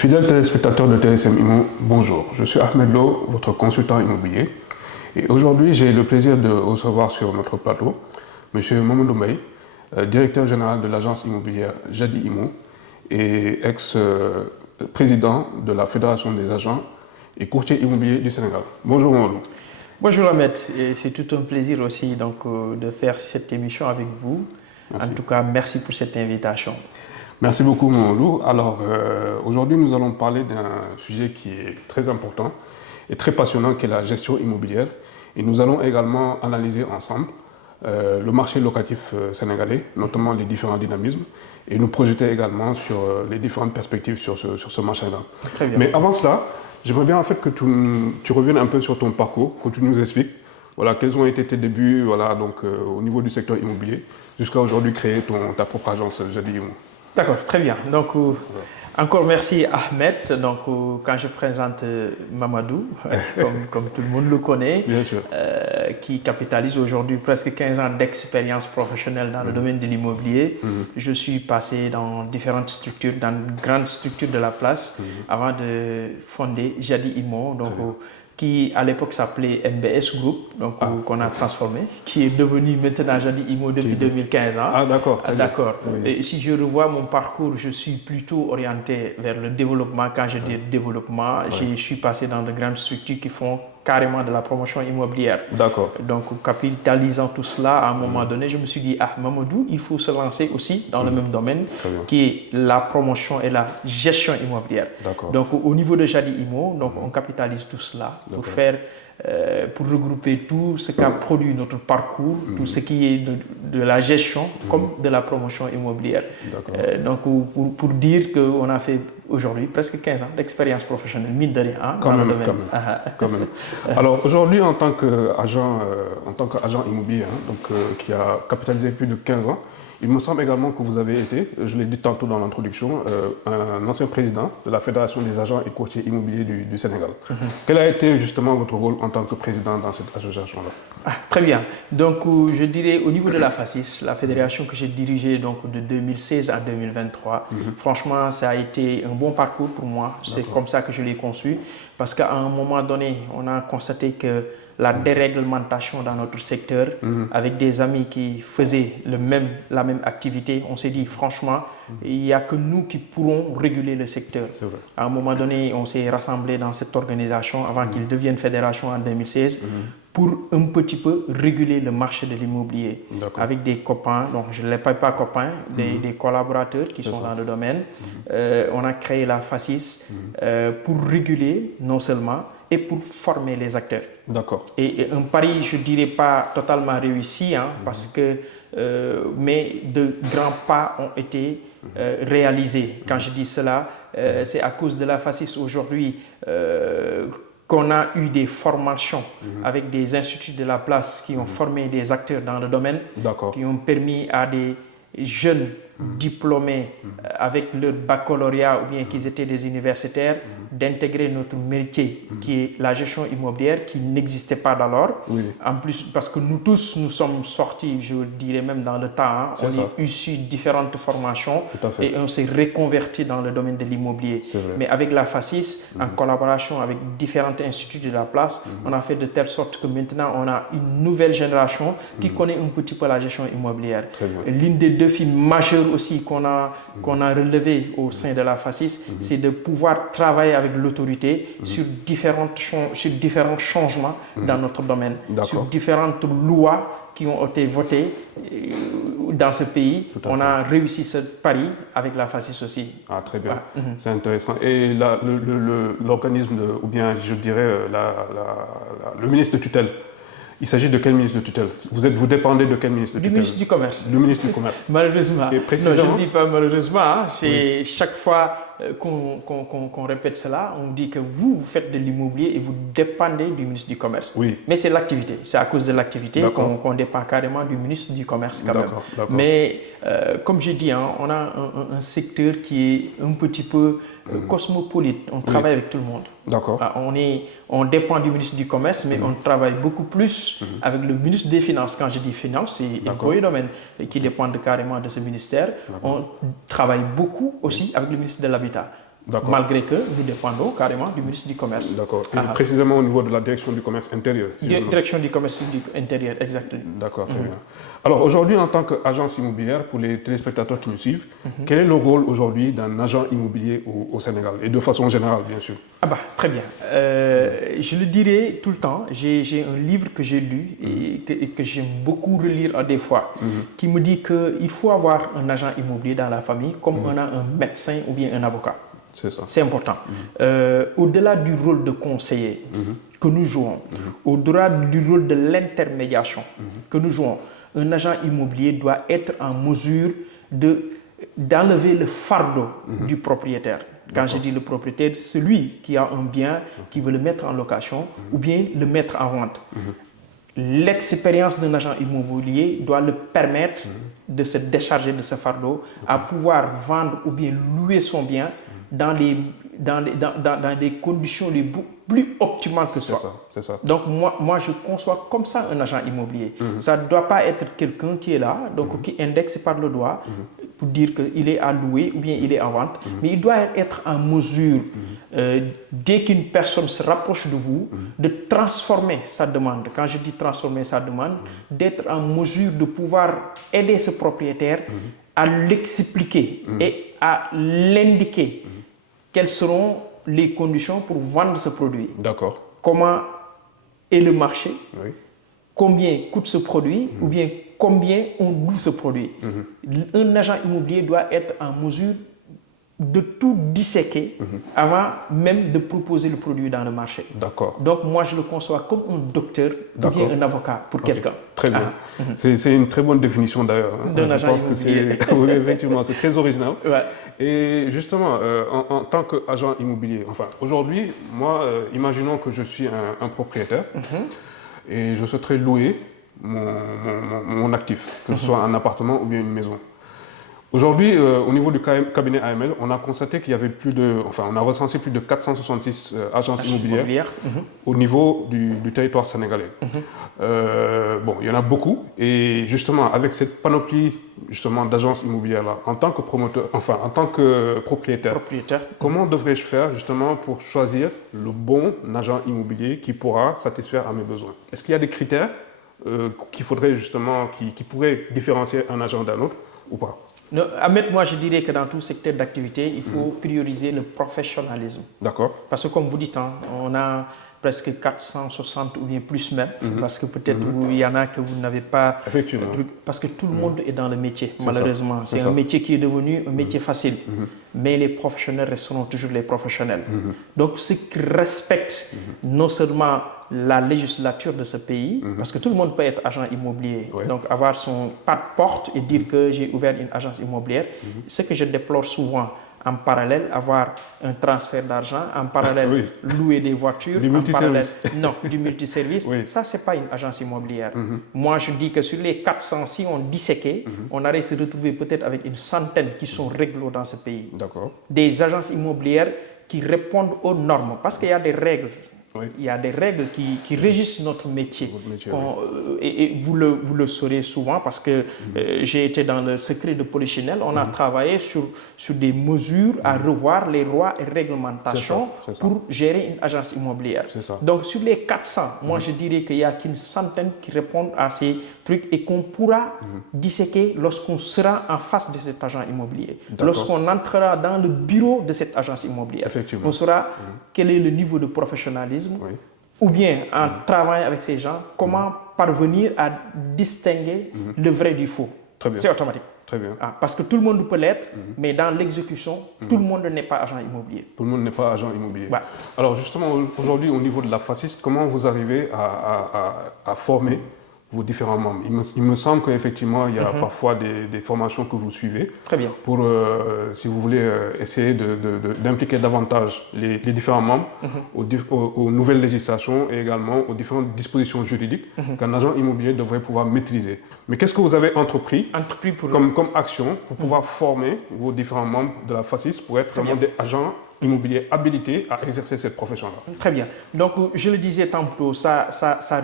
Fidèles téléspectateurs de TSM Immo, bonjour. Je suis Ahmed Lo, votre consultant immobilier. Et aujourd'hui, j'ai le plaisir de recevoir sur notre plateau M. Mamadou Mbaye, directeur général de l'agence immobilière Jadi Immo et ex-président de la Fédération des agents et courtiers immobiliers du Sénégal. Bonjour Mamadou. Bonjour Ahmed, c'est tout un plaisir aussi de faire cette émission avec vous. Merci. En tout cas, merci pour cette invitation. Merci beaucoup Mamadou. Alors aujourd'hui nous allons parler d'un sujet qui est très important et très passionnant qui est la gestion immobilière. Et nous allons également analyser ensemble le marché locatif sénégalais, notamment les différents dynamismes, et nous projeter également sur les différentes perspectives sur ce marché-là. Très bien. Mais avant cela, j'aimerais bien en fait que tu reviennes un peu sur ton parcours, que tu nous expliques voilà, quels ont été tes débuts voilà, donc, au niveau du secteur immobilier, jusqu'à aujourd'hui créer ta propre agence Jadi Immo. D'accord, très bien. Donc, encore merci Ahmed. Donc, quand je présente Mamadou, comme tout le monde le connaît, bien sûr. Qui capitalise aujourd'hui presque 15 ans d'expérience professionnelle dans le domaine de l'immobilier. Je suis passé dans différentes structures, dans de grandes structures de la place, avant de fonder Jadi Immo. Donc, qui à l'époque s'appelait MBS Group, donc qu'on a transformé, qui est devenu maintenant Jadi Immo depuis 2015 ans. Ah d'accord. D'accord. Oui. Et si je revois mon parcours, je suis plutôt orienté vers le développement. Quand je dis développement, je suis passé dans de grandes structures qui font carrément de la promotion immobilière. D'accord. Donc, capitalisant tout cela, à un moment donné, je me suis dit, ah, Mamadou, il faut se lancer aussi dans le même domaine, qui est la promotion et la gestion immobilière. Donc, au niveau de Jadi Immo, donc, on capitalise tout cela pour faire, pour regrouper tout ce qu'a produit notre parcours, tout ce qui est de la gestion comme de la promotion immobilière. Donc, pour dire qu'on a fait aujourd'hui presque 15 ans d'expérience professionnelle, mine de rien, quand même. Alors aujourd'hui, en tant qu'agent immobilier, qui a capitalisé plus de 15 ans, il me semble également que vous avez été, je l'ai dit tantôt dans l'introduction, un ancien président de la Fédération des agents et courtiers immobiliers du Sénégal. Quel a été justement votre rôle en tant que président dans cette association-là? Très bien. Donc je dirais au niveau de la FACIS, la fédération que j'ai dirigée donc, de 2016 à 2023, franchement ça a été un bon parcours pour moi. C'est comme ça que je l'ai conçu. Parce qu'à un moment donné, on a constaté que la déréglementation dans notre secteur, avec des amis qui faisaient la même activité, on s'est dit franchement, il n'y a que nous qui pourrons réguler le secteur. À un moment donné, on s'est rassemblés dans cette organisation avant qu'il devienne fédération en 2016 pour un petit peu réguler le marché de l'immobilier. Avec des copains, donc je ne les paye pas copains, des collaborateurs qui sont dans le domaine. On a créé la FACIS pour réguler non seulement, et pour former les acteurs. D'accord. Et un pari, je ne dirais pas totalement réussi, parce que, mais de grands pas ont été réalisés. Quand je dis cela, c'est à cause de la FACIS aujourd'hui qu'on a eu des formations avec des instituts de la place qui ont formé des acteurs dans le domaine, qui ont permis à des jeunes diplômés avec leur baccalauréat ou bien qu'ils étaient des universitaires d'intégrer notre métier qui est la gestion immobilière qui n'existait pas d'alors. En plus, parce que nous tous, nous sommes sortis, je dirais même dans le temps, on est issus de différentes formations et on s'est reconverti dans le domaine de l'immobilier. Mais avec la FACIS, en collaboration avec différents instituts de la place, on a fait de telle sorte que maintenant on a une nouvelle génération qui connaît un petit peu la gestion immobilière. L'une des défis majeurs aussi qu'on a relevé au sein de la FACIS, c'est de pouvoir travailler avec l'autorité sur différents changements dans notre domaine, sur différentes lois qui ont été votées dans ce pays. On a réussi ce pari avec la FACIS aussi. Ah, très bien, c'est intéressant. Et l'organisme, ou bien je dirais le ministre de tutelle, il s'agit de quel ministre de tutelle? Vous dépendez de quel ministre de tutelle? Du ministre du Commerce. Le ministre du Commerce. Malheureusement. Et précisément, non, je ne dis pas malheureusement. C'est chaque fois qu'on répète cela, on dit que vous faites de l'immobilier et vous dépendez du ministre du Commerce. Mais c'est l'activité. C'est à cause de l'activité qu'on dépend carrément du ministre du Commerce. Mais comme je dis, on a un secteur qui est un petit peu cosmopolite. On travaille avec tout le monde. On dépend du ministre du Commerce, mais on travaille beaucoup plus avec le ministre des Finances. Quand je dis Finances, c'est impôts et domaines qui dépendent carrément de ce ministère. On travaille beaucoup aussi avec le ministre de l'Habitat. malgré que nous dépendons carrément du ministre du Commerce. D'accord. Et précisément au niveau de la direction du commerce intérieur. Direction du commerce intérieur, exactement. D'accord, très bien. Alors aujourd'hui, en tant qu'agence immobilière, pour les téléspectateurs qui nous suivent, quel est le rôle aujourd'hui d'un agent immobilier au Sénégal et de façon générale, bien sûr? Très bien. Je le dirai tout le temps. J'ai un livre que j'ai lu et que j'aime beaucoup relire des fois, qui me dit qu'il faut avoir un agent immobilier dans la famille comme on a un médecin ou bien un avocat. C'est ça. C'est important. Au-delà du rôle de conseiller que nous jouons, au-delà du rôle de l'intermédiation que nous jouons, un agent immobilier doit être en mesure d'enlever le fardeau du propriétaire. Quand je dis le propriétaire, celui qui a un bien, qui veut le mettre en location ou bien le mettre en vente. L'expérience d'un agent immobilier doit le permettre de se décharger de ce fardeau, à pouvoir vendre ou bien louer son bien dans des conditions les plus optimales que ce soit. C'est ça. Donc moi, je conçois comme ça un agent immobilier. Ça ne doit pas être quelqu'un qui est là, donc qui indexe par le doigt pour dire qu'il est à louer ou bien il est en vente, mais il doit être en mesure, dès qu'une personne se rapproche de vous, de transformer sa demande. Quand je dis transformer sa demande, d'être en mesure de pouvoir aider ce propriétaire à l'expliquer et à l'indiquer quelles seront les conditions pour vendre ce produit. D'accord. Comment est le marché, oui. Combien coûte ce produit ou bien combien on loue ce produit. Un agent immobilier doit être en mesure de tout disséquer avant même de proposer le produit dans le marché. D'accord. Donc moi je le conçois comme un docteur ou bien un avocat pour quelqu'un. Très bien. C'est une très bonne définition d'ailleurs. D'un agent immobilier. Oui, effectivement, c'est très original. Ouais. Et justement, en tant qu'agent immobilier, enfin aujourd'hui, moi, imaginons que je suis un propriétaire et je souhaiterais louer mon actif, que ce soit un appartement ou bien une maison. Aujourd'hui, au niveau du cabinet AML, on a constaté qu'il y avait on a recensé plus de 466 agences immobilières au niveau du territoire sénégalais. Il y en a beaucoup. Et justement, avec cette panoplie d'agences immobilières-là, en tant que promoteur, en tant que propriétaire, comment devrais-je faire justement pour choisir le bon agent immobilier qui pourra satisfaire à mes besoins? Est-ce qu'il y a des critères qu'il faudrait justement, qui pourraient différencier un agent d'un autre ou pas? Non, Ahmed, moi je dirais que dans tout secteur d'activité, il faut prioriser le professionnalisme. D'accord. Parce que comme vous dites, on a presque 460 ou bien plus même, parce que peut-être il y en a que vous n'avez pas. Effectivement. Parce que tout le monde est dans le métier, C'est malheureusement. C'est un métier qui est devenu un métier facile. Mais les professionnels resteront toujours les professionnels. Donc ceux qui respectent non seulement la législature de ce pays, parce que tout le monde peut être agent immobilier, donc avoir son pas de porte et dire que j'ai ouvert une agence immobilière, ce que je déplore souvent. En parallèle, avoir un transfert d'argent, en parallèle, louer des voitures, du multiservice. Du multiservice. Ça, ce n'est pas une agence immobilière. Moi, je dis que sur les 400, si on disséquait, on allait se retrouver peut-être avec une centaine qui sont réglo dans ce pays. D'accord. Des agences immobilières qui répondent aux normes, parce qu'il y a des règles. Il y a des règles qui régissent notre métier. Et vous le saurez souvent parce que j'ai été dans le secret de Polichinelle. On a travaillé sur des mesures à revoir les lois et réglementations pour gérer une agence immobilière. Donc sur les 400, moi je dirais qu'il n'y a qu'une centaine qui répondent à ces trucs et qu'on pourra disséquer lorsqu'on sera en face de cet agent immobilier. Lorsqu'on entrera dans le bureau de cette agence immobilière, on saura quel est le niveau de professionnalisme. Ou bien en travaillant avec ces gens, comment parvenir à distinguer le vrai du faux. C'est automatique. Très bien. Parce que tout le monde peut l'être, mais dans l'exécution, tout le monde n'est pas agent immobilier. Tout le monde n'est pas agent immobilier. Alors justement, aujourd'hui, au niveau de la FACIS, comment vous arrivez à former vos différents membres? Il me semble qu'effectivement, il y a parfois des formations que vous suivez. Très bien. Pour, si vous voulez, essayer d'impliquer davantage les différents membres aux nouvelles législations et également aux différentes dispositions juridiques qu'un agent immobilier devrait pouvoir maîtriser. Mais qu'est-ce que vous avez entrepris comme action pour pouvoir former vos différents membres de la FACIS pour être vraiment des agents immobilier habilité à exercer cette profession-là? Très bien. Donc, je le disais tantôt, ça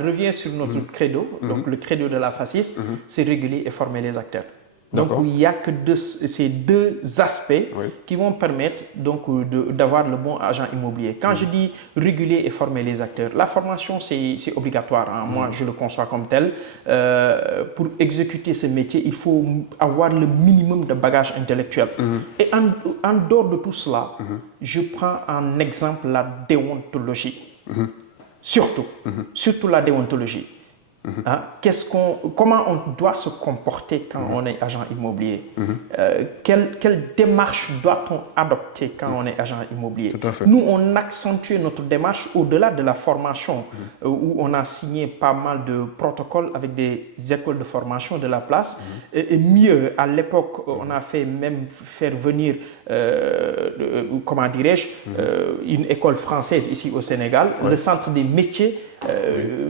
revient sur notre credo. Donc, le credo de la FACIS, c'est réguler et former les acteurs. Donc, il n'y a que ces deux aspects qui vont permettre d'avoir le bon agent immobilier. Quand je dis réguler et former les acteurs, la formation, c'est obligatoire. Hein. Moi, je le conçois comme tel. Pour exécuter ce métier, il faut avoir le minimum de bagage intellectuel. Et en dehors de tout cela, je prends en exemple la déontologie. Surtout la déontologie. Hein? Comment on doit se comporter quand on est agent immobilier? Quelle démarche doit-on adopter quand on est agent immobilier? Nous, on accentue notre démarche au-delà de la formation, où on a signé pas mal de protocoles avec des écoles de formation de la place. Et mieux, à l'époque, on a fait même faire venir, comment dirais-je, une école française ici au Sénégal, le centre des métiers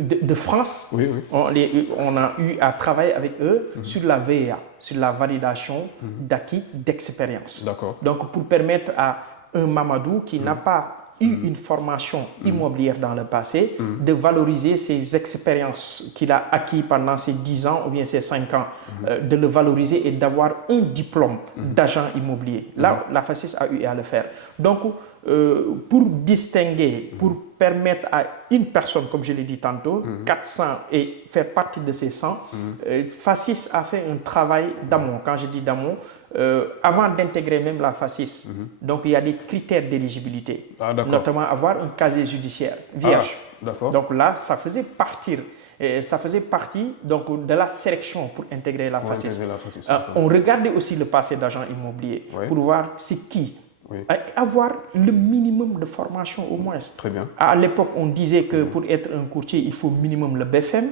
de France. On a eu à travailler avec eux sur la VEA, sur la validation d'acquis d'expérience. Donc, pour permettre à un Mamadou qui n'a pas eu une formation immobilière dans le passé, de valoriser ses expériences qu'il a acquises pendant ses 10 ans ou bien ses 5 ans, de le valoriser et d'avoir un diplôme d'agent immobilier. Là, la FACIS a eu à le faire. Donc, pour distinguer, pour permettre à une personne, comme je l'ai dit tantôt, 400 et faire partie de ces 100, FACIS a fait un travail d'amont. Quand je dis d'amont, avant d'intégrer même la FACIS, donc il y a des critères d'éligibilité, notamment avoir un casier judiciaire vierge. Donc là, ça faisait partie donc, de la sélection pour intégrer la FACIS. On regardait aussi le passé d'agent immobilier pour voir c'est qui. Avoir le minimum de formation au moins. Très bien. À l'époque, on disait que pour être un courtier, il faut minimum le BFM,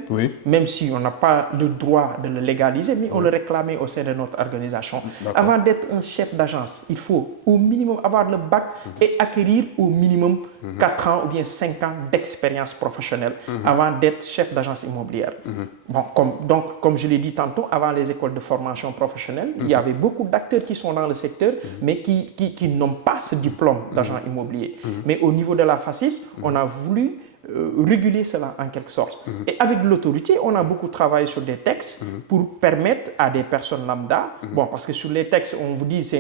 même si on n'a pas le droit de le légaliser, mais on le réclamait au sein de notre organisation. Avant d'être un chef d'agence, il faut au minimum avoir le bac et acquérir au minimum 4 ans ou bien 5 ans d'expérience professionnelle avant d'être chef d'agence immobilière. Bon, comme je l'ai dit tantôt, avant les écoles de formation professionnelle, il y avait beaucoup d'acteurs qui sont dans le secteur, mais qui n'ont pas ce diplôme d'agent immobilier. Mais au niveau de la FACIS, on a voulu réguler cela en quelque sorte. Et avec l'autorité, on a beaucoup travaillé sur des textes pour permettre à des personnes lambda, bon, parce que sur les textes, on vous dit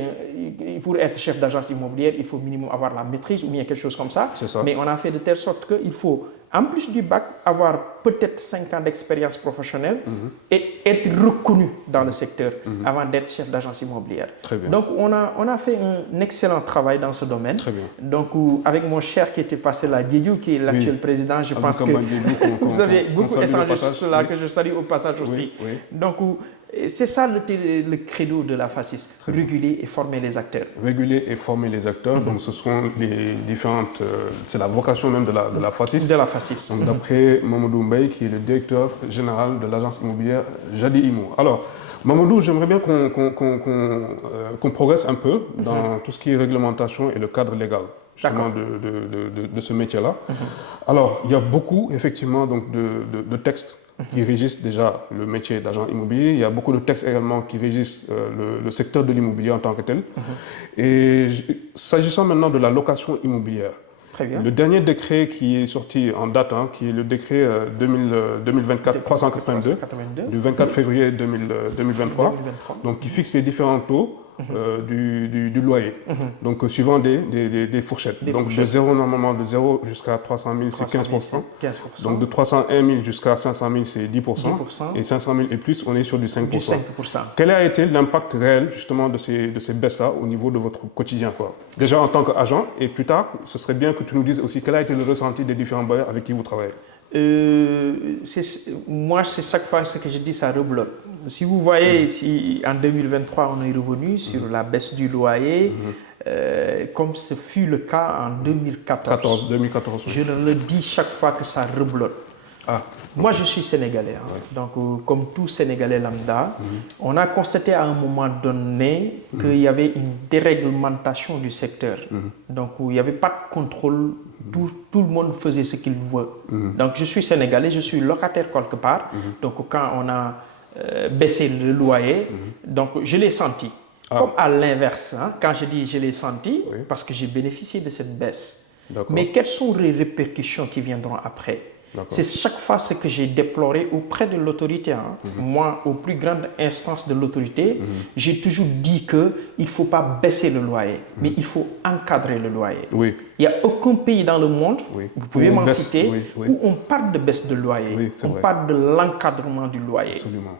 pour être chef d'agence immobilière, il faut minimum avoir la maîtrise ou bien quelque chose comme ça. Mais on a fait de telle sorte qu'il faut, en plus du bac, avoir peut-être 5 ans d'expérience professionnelle et être reconnu dans le secteur avant d'être chef d'agence immobilière. Donc, on a fait un excellent travail dans ce domaine. Donc, avec mon cher qui était passé là, Diédiou, qui est l'actuel président, je pense que vous avez beaucoup échangé sur cela, que je salue au passage aussi. Donc, c'est ça le credo de la FACIS, réguler et former les acteurs. Réguler et former les acteurs, donc ce sont les différentes... c'est la vocation même de la FACIS. De la FACIS. Donc d'après Mamadou Mbaye, qui est le directeur général de l'agence immobilière Jadi Imo. Alors, Mamadou, j'aimerais bien qu'on progresse un peu dans tout ce qui est réglementation et le cadre légal justement de ce métier-là. Alors, il y a beaucoup, effectivement, donc, de textes qui régissent déjà le métier d'agent immobilier. Il y a beaucoup de textes également qui régissent le secteur de l'immobilier en tant que tel. Et s'agissant maintenant de la location immobilière, le dernier décret qui est sorti en date, qui est le décret 2024-382 du 24 février 2023, donc qui fixe les différents taux du loyer, donc suivant des fourchettes. Donc de 0 normalement de 0 jusqu'à 300 000 c'est 15%. Donc de 301 000 jusqu'à 500 000 c'est 10%. Et 500 000 et plus on est sur du 5%. Quel a été l'impact réel justement de ces baisses-là au niveau de votre quotidien, quoi? Déjà en tant qu'agent, et plus tard, ce serait bien que tu nous dises aussi quel a été le ressenti des différents bailleurs avec qui vous travaillez. Moi, c'est chaque fois ce que je dis, ça rebloque. Si vous voyez, si en 2023, on est revenu sur la baisse du loyer, comme ce fut le cas en 2014. 2014 Je le dis chaque fois que ça rebloque. Moi, je suis sénégalais. Donc, comme tout Sénégalais lambda, on a constaté à un moment donné qu'il y avait une déréglementation du secteur. Donc, il n'y avait pas de contrôle. Tout le monde faisait ce qu'il veut. Donc, je suis sénégalais, je suis locataire quelque part. Donc, quand on a baissé le loyer, donc je l'ai senti. Comme à l'inverse, quand je dis je l'ai senti, parce que j'ai bénéficié de cette baisse. Mais quelles sont les répercussions qui viendront après? C'est chaque fois ce que j'ai déploré auprès de l'autorité. Hein. Moi, aux plus grandes instances de l'autorité, j'ai toujours dit qu'il ne faut pas baisser le loyer, mais il faut encadrer le loyer. Oui. Il n'y a aucun pays dans le monde, vous pouvez m'en citer, oui. où on parle de baisse de loyer, Oui, on parle de l'encadrement du loyer. Absolument.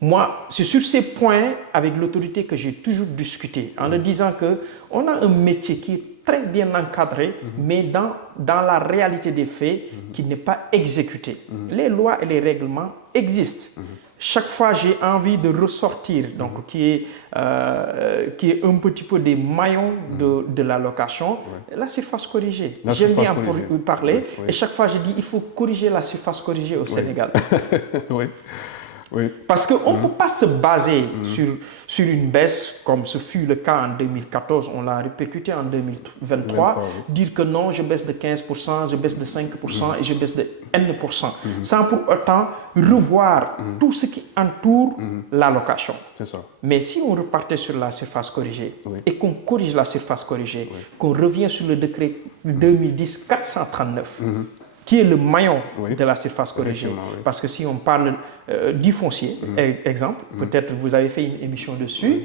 Moi, c'est sur ces points avec l'autorité que j'ai toujours discuté, en leur disant qu'on a un métier qui est très bien encadré, mais dans la réalité des faits, qui n'est pas exécuté. Les lois et les règlements existent. Chaque fois, j'ai envie de ressortir, donc qui est un petit peu des maillons de la location, la surface corrigée. J'aime bien en parler, et chaque fois, je dis il faut corriger la surface corrigée au Sénégal. Oui. Oui. Parce qu'on ne peut pas se baser sur une baisse, comme ce fut le cas en 2014, on l'a répercuté en 2023, dire que non, je baisse de 15%, je baisse de 5% et je baisse de N%, sans pour autant revoir tout ce qui entoure la location. C'est ça. Mais si on repartait sur la surface corrigée et qu'on corrige la surface corrigée, qu'on revient sur le décret 2010-439, qui est le maillon de la surface corrigée. Parce que si on parle du foncier, exemple, peut-être vous avez fait une émission dessus,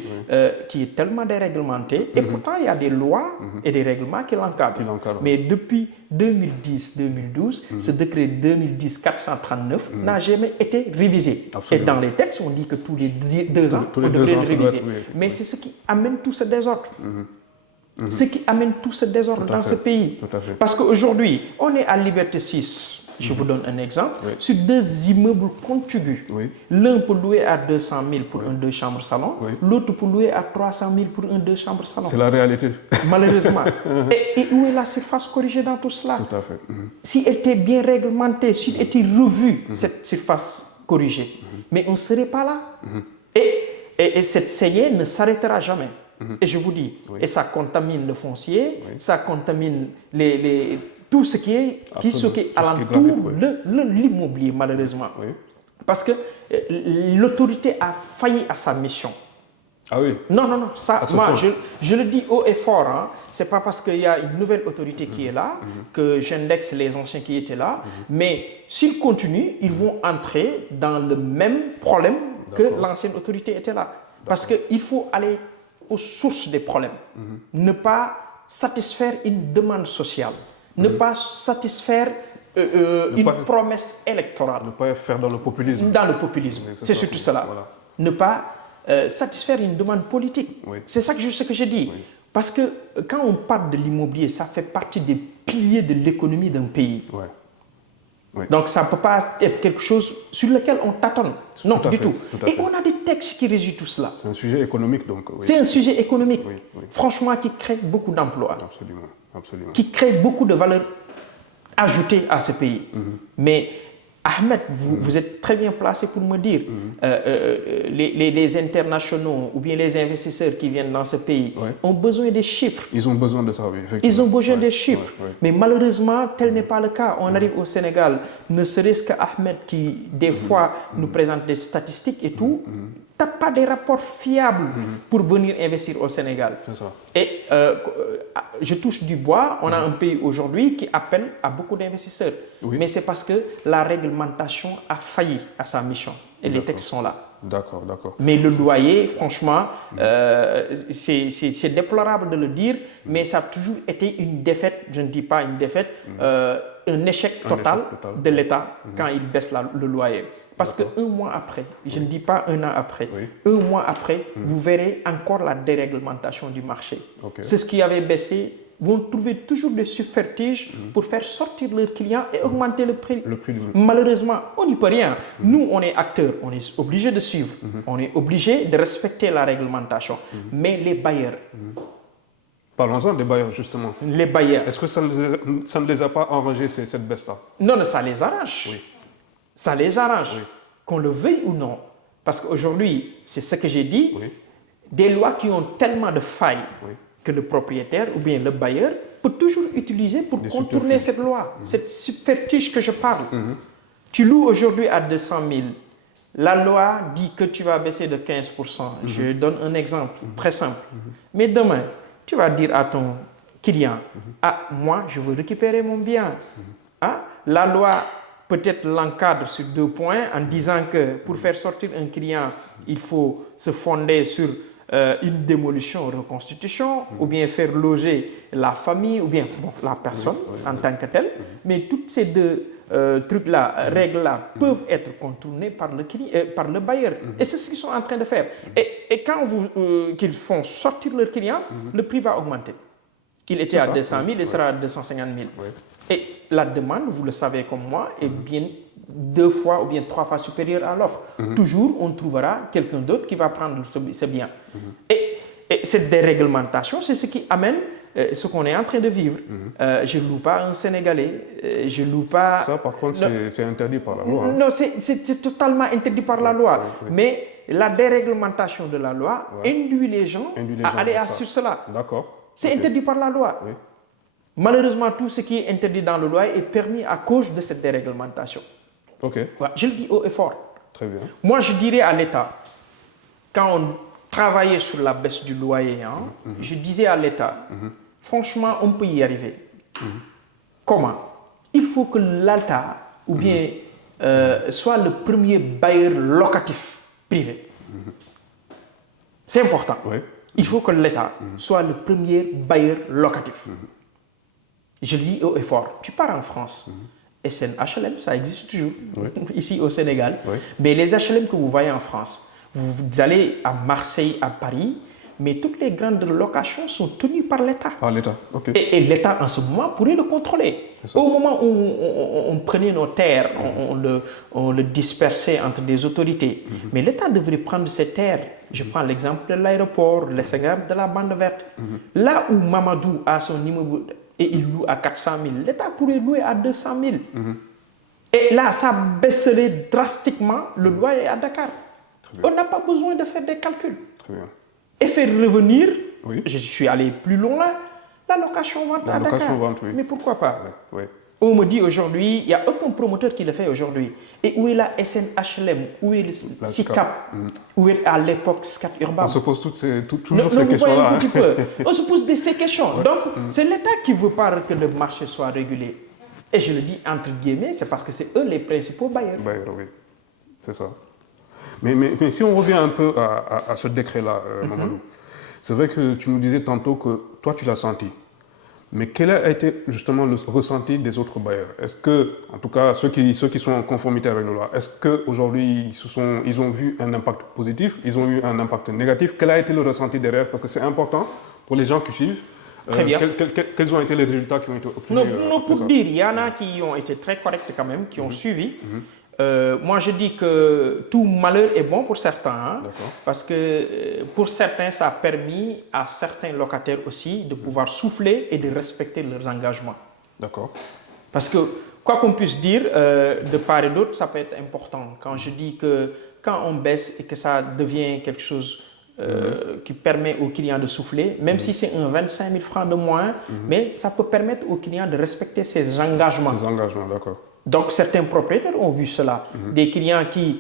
qui est tellement déréglementée, et pourtant il y a des lois et des règlements qui l'encadrent. Mais depuis 2010-2012, ce décret 2010-439 n'a jamais été révisé. Absolument. Et dans les textes, on dit que tous les 2 ans, on devrait le réviser. Mais c'est ce qui amène tout ce désordre. Ce qui amène tout ce désordre dans ce pays. Parce qu'aujourd'hui, on est à Liberté 6. Je vous donne un exemple. Sur 2 immeubles contigus. L'un peut louer à 200 000 pour un 2 chambres salon. L'autre peut louer à 300 000 pour un 2 chambres salon. C'est la réalité. Malheureusement. Et où est la surface corrigée dans tout cela? Tout à fait. Si elle était bien réglementée, si elle était revue, cette surface corrigée, mais on ne serait pas là. Et cette saignée ne s'arrêtera jamais. Et je vous dis, et ça contamine le foncier, ça contamine tout ce qui est alentour l'immobilier, malheureusement. Parce que l'autorité a failli à sa mission. Ah oui? Non, ça, moi, je le dis haut et fort. Hein. Ce n'est pas parce qu'il y a une nouvelle autorité qui est là que j'indexe les anciens qui étaient là. Mais s'ils continuent, ils vont entrer dans le même problème que l'ancienne autorité était là. Parce qu'il faut aller aux sources des problèmes. Ne pas satisfaire une demande sociale. Ne pas satisfaire une promesse électorale. Ne pas faire dans le populisme. Dans le populisme. C'est surtout cela. Voilà. Ne pas satisfaire une demande politique. C'est ça que je dis. Parce que quand on parle de l'immobilier, ça fait partie des piliers de l'économie d'un pays. Donc ça ne peut pas être quelque chose sur lequel on tâtonne. Non, du tout. Et on a des textes qui régissent tout cela. C'est un sujet économique donc. C'est un sujet économique, franchement, qui crée beaucoup d'emplois. Absolument. Qui crée beaucoup de valeur ajoutée à ce pays. Mais Ahmed, vous êtes très bien placé pour me dire, les internationaux ou bien les investisseurs qui viennent dans ce pays ont besoin des chiffres. Ils ont besoin de ça, oui, effectivement. Ils ont besoin des chiffres. Mais malheureusement, tel n'est pas le cas. On arrive au Sénégal, ne serait-ce qu'Ahmed qui, des fois, nous présente des statistiques et tout. Tu n'as pas des rapports fiables pour venir investir au Sénégal. C'est ça. Et je touche du bois, on a un pays aujourd'hui qui appelle à beaucoup d'investisseurs. Mais c'est parce que la réglementation a failli à sa mission. Et les textes sont là. D'accord. Mais le loyer, franchement, c'est déplorable de le dire, mais ça a toujours été une défaite, je ne dis pas une défaite, un échec total de l'État quand il baisse le loyer. Parce qu'un mois après, je ne dis pas un an après, un mois après, vous verrez encore la déréglementation du marché. C'est ce qui avait baissé, vont trouver toujours des subterfuges pour faire sortir leurs clients et augmenter le prix. Malheureusement, on n'y peut rien. Nous, on est acteurs, on est obligé de suivre, on est obligé de respecter la réglementation. Mais les bailleurs... Parlons-en des bailleurs, justement. Les bailleurs... Est-ce que ça ne les a pas enragés, cette baisse-là? Non, ça les arrange. Ça les arrange, qu'on le veuille ou non. Parce qu'aujourd'hui, c'est ce que j'ai dit, des lois qui ont tellement de failles que le propriétaire ou bien le bailleur peut toujours utiliser pour contourner cette loi, cette subterfuge que je parle. Tu loues aujourd'hui à 200 000. La loi dit que tu vas baisser de 15%. Je donne un exemple très simple. Mais demain, tu vas dire à ton client, moi, je veux récupérer mon bien. La loi peut-être l'encadre sur 2 points en disant que pour faire sortir un client, il faut se fonder sur une démolition, reconstitution, ou bien faire loger la famille, ou bien la personne en tant que telle. Mais toutes ces deux trucs-là, règles-là, peuvent être contournées par le bailleur. Et c'est ce qu'ils sont en train de faire. Et quand qu'ils font sortir leur client, le prix va augmenter. Il était à 200 000, il sera à 250 000. Et la demande, vous le savez comme moi, est bien 2 fois ou bien 3 fois supérieure à l'offre. Toujours, on trouvera quelqu'un d'autre qui va prendre ce bien. Et cette déréglementation, c'est ce qui amène ce qu'on est en train de vivre. Je ne loue pas un Sénégalais, je ne loue pas... Ça, par contre, c'est interdit par la loi. Non, c'est totalement interdit par la loi. Mais la déréglementation de la loi induit les gens à aller sur cela. D'accord. C'est interdit par la loi. Malheureusement, tout ce qui est interdit dans la loi est permis à cause de cette déréglementation. Je le dis haut et fort. Très bien. Moi, je dirais à l'État, quand on travaillait sur la baisse du loyer, je disais à l'État, franchement, on peut y arriver. Comment? Il faut que l'État, ou bien, soit le premier bailleur locatif privé. C'est important. Il faut que l'État soit le premier bailleur locatif. Je le dis haut et fort. Tu pars en France, SNHLM, ça existe toujours, ici au Sénégal. Mais les HLM que vous voyez en France, vous allez à Marseille, à Paris, mais toutes les grandes locations sont tenues par l'État. Par l'État, Et l'État, en ce moment, pourrait le contrôler. Au moment où on prenait nos terres, on le dispersait entre des autorités. Mais l'État devrait prendre ces terres. Je prends l'exemple de l'aéroport, l'exemple de la bande verte. Là où Mamadou a son immeuble et il loue à 400 000, l'État pourrait louer à 200 000. Et là, ça baisserait drastiquement le loyer à Dakar. On n'a pas besoin de faire des calculs. Très bien. Et faire revenir, je suis allé plus loin, la location-vente à Dakar. Mais pourquoi pas? On me dit aujourd'hui, il n'y a aucun promoteur qui le fait aujourd'hui. Et où est la SNHLM? Où est le SICAP? Où est à l'époque SCAT Urbain? On se pose toujours ces questions-là. On se pose ces questions. Donc, c'est l'État qui ne veut pas que le marché soit régulé. Et je le dis entre guillemets, c'est parce que c'est eux les principaux bailleurs. Oui, c'est ça. Mais si on revient un peu à ce décret-là, Mamadou, c'est vrai que tu nous disais tantôt que toi, tu l'as senti. Mais quel a été justement le ressenti des autres bailleurs? Est-ce que, en tout cas, ceux qui sont en conformité avec la loi, est-ce qu'aujourd'hui, ils ont vu un impact positif, ils ont eu un impact négatif? Quel a été le ressenti derrière? Parce que c'est important pour les gens qui suivent. Très bien. Quels ont été les résultats qui ont été obtenus? Non, pour dire, il y en a qui ont été très corrects quand même, qui ont suivi. Moi, je dis que tout malheur est bon pour certains, parce que pour certains, ça a permis à certains locataires aussi de pouvoir souffler et de respecter leurs engagements. D'accord. Parce que, quoi qu'on puisse dire, de part et d'autre, ça peut être important. Quand je dis que quand on baisse et que ça devient quelque chose qui permet aux clients de souffler, même si c'est un 25 000 francs de moins, mais ça peut permettre aux clients de respecter ses engagements. Ses engagements, d'accord. Donc, certains propriétaires ont vu cela. Des clients qui...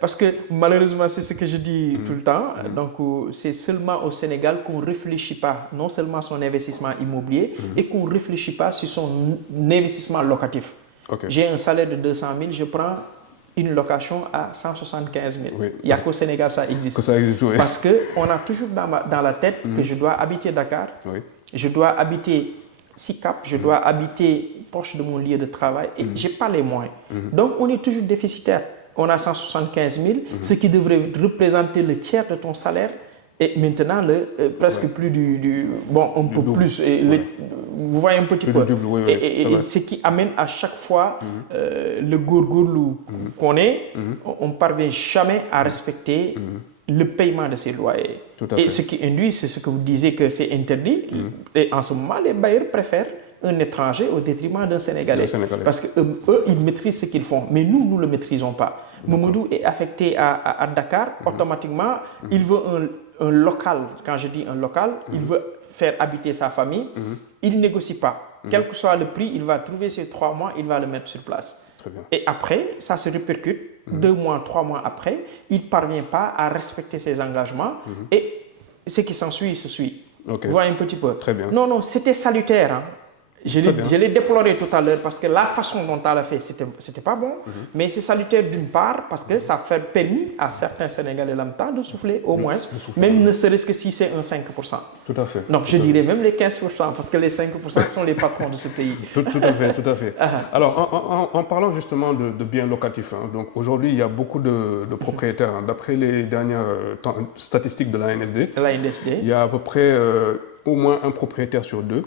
parce que malheureusement, c'est ce que je dis tout le temps. Donc, c'est seulement au Sénégal qu'on ne réfléchit pas, non seulement son investissement immobilier, et qu'on ne réfléchit pas sur son investissement locatif. J'ai un salaire de 200 000, je prends une location à 175 000. Il n'y a qu'au Sénégal ça existe. Que ça existe, oui. Parce qu'on a toujours dans la tête que je dois habiter Dakar, je dois habiter SICAP, je dois habiter proche de mon lieu de travail et je n'ai pas les moyens. Donc, on est toujours déficitaire. On a 175 000, ce qui devrait représenter le tiers de ton salaire et maintenant presque plus un peu plus. Vous voyez un petit peu. Et ce qui amène à chaque fois le gourgourlou qu'on est, on ne parvient jamais à respecter le paiement de ces loyers. Et ce qui induit, c'est ce que vous disiez que c'est interdit. Et en ce moment, les bailleurs préfèrent un étranger au détriment d'un Sénégalais. Parce qu'eux, ils maîtrisent ce qu'ils font. Mais nous, nous ne le maîtrisons pas. Mamadou est affecté à Dakar. Automatiquement, il veut un local. Quand je dis un local, il veut faire habiter sa famille. Il ne négocie pas. Quel que soit le prix, il va trouver ces 3 mois, il va le mettre sur place. Et après, ça se répercute. 2 mois, 3 mois après, il ne parvient pas à respecter ses engagements. Et ce qui s'ensuit, se suit. Vous voyez un petit peu. Très bien. Non, c'était salutaire. Je l'ai déploré tout à l'heure parce que la façon dont elle a fait, c'était pas bon. Mais c'est salutaire d'une part parce que ça a permis à certains Sénégalais lambda de souffler au moins, même ne serait-ce que si c'est un 5%. Tout à fait. Donc je dirais même les 15% parce que les 5% sont les patrons de ce pays. Tout à fait, tout à fait. Alors, en parlant justement de biens locatifs, donc aujourd'hui, il y a beaucoup de propriétaires. D'après les dernières statistiques de l'ANSD, il y a à peu près au moins un propriétaire sur deux,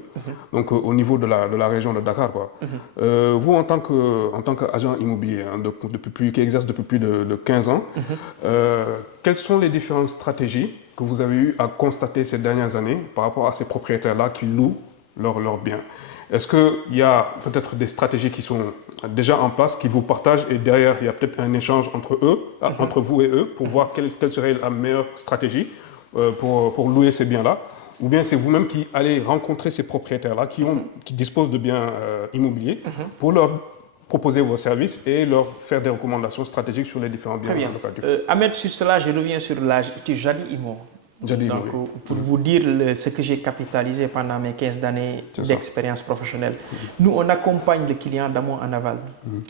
donc au niveau de la région de Dakar, quoi. Vous, en tant qu'agent immobilier, qui exerce depuis plus de 15 ans, quelles sont les différentes stratégies que vous avez eu à constater ces dernières années par rapport à ces propriétaires-là qui louent leurs biens? Est-ce qu'il y a peut-être des stratégies qui sont déjà en place, qu'ils vous partagent, et derrière, il y a peut-être un échange entre eux, entre vous et eux, pour voir quelle serait la meilleure stratégie pour louer ces biens-là? Ou bien c'est vous-même qui allez rencontrer ces propriétaires-là qui disposent de biens immobiliers pour leur proposer vos services et leur faire des recommandations stratégiques sur les différents biens locatifs? Ahmed, sur cela, je reviens sur Jadi Imo. Donc, pour vous dire ce que j'ai capitalisé pendant mes 15 années d'expérience professionnelle, nous, on accompagne le client d'amont en aval.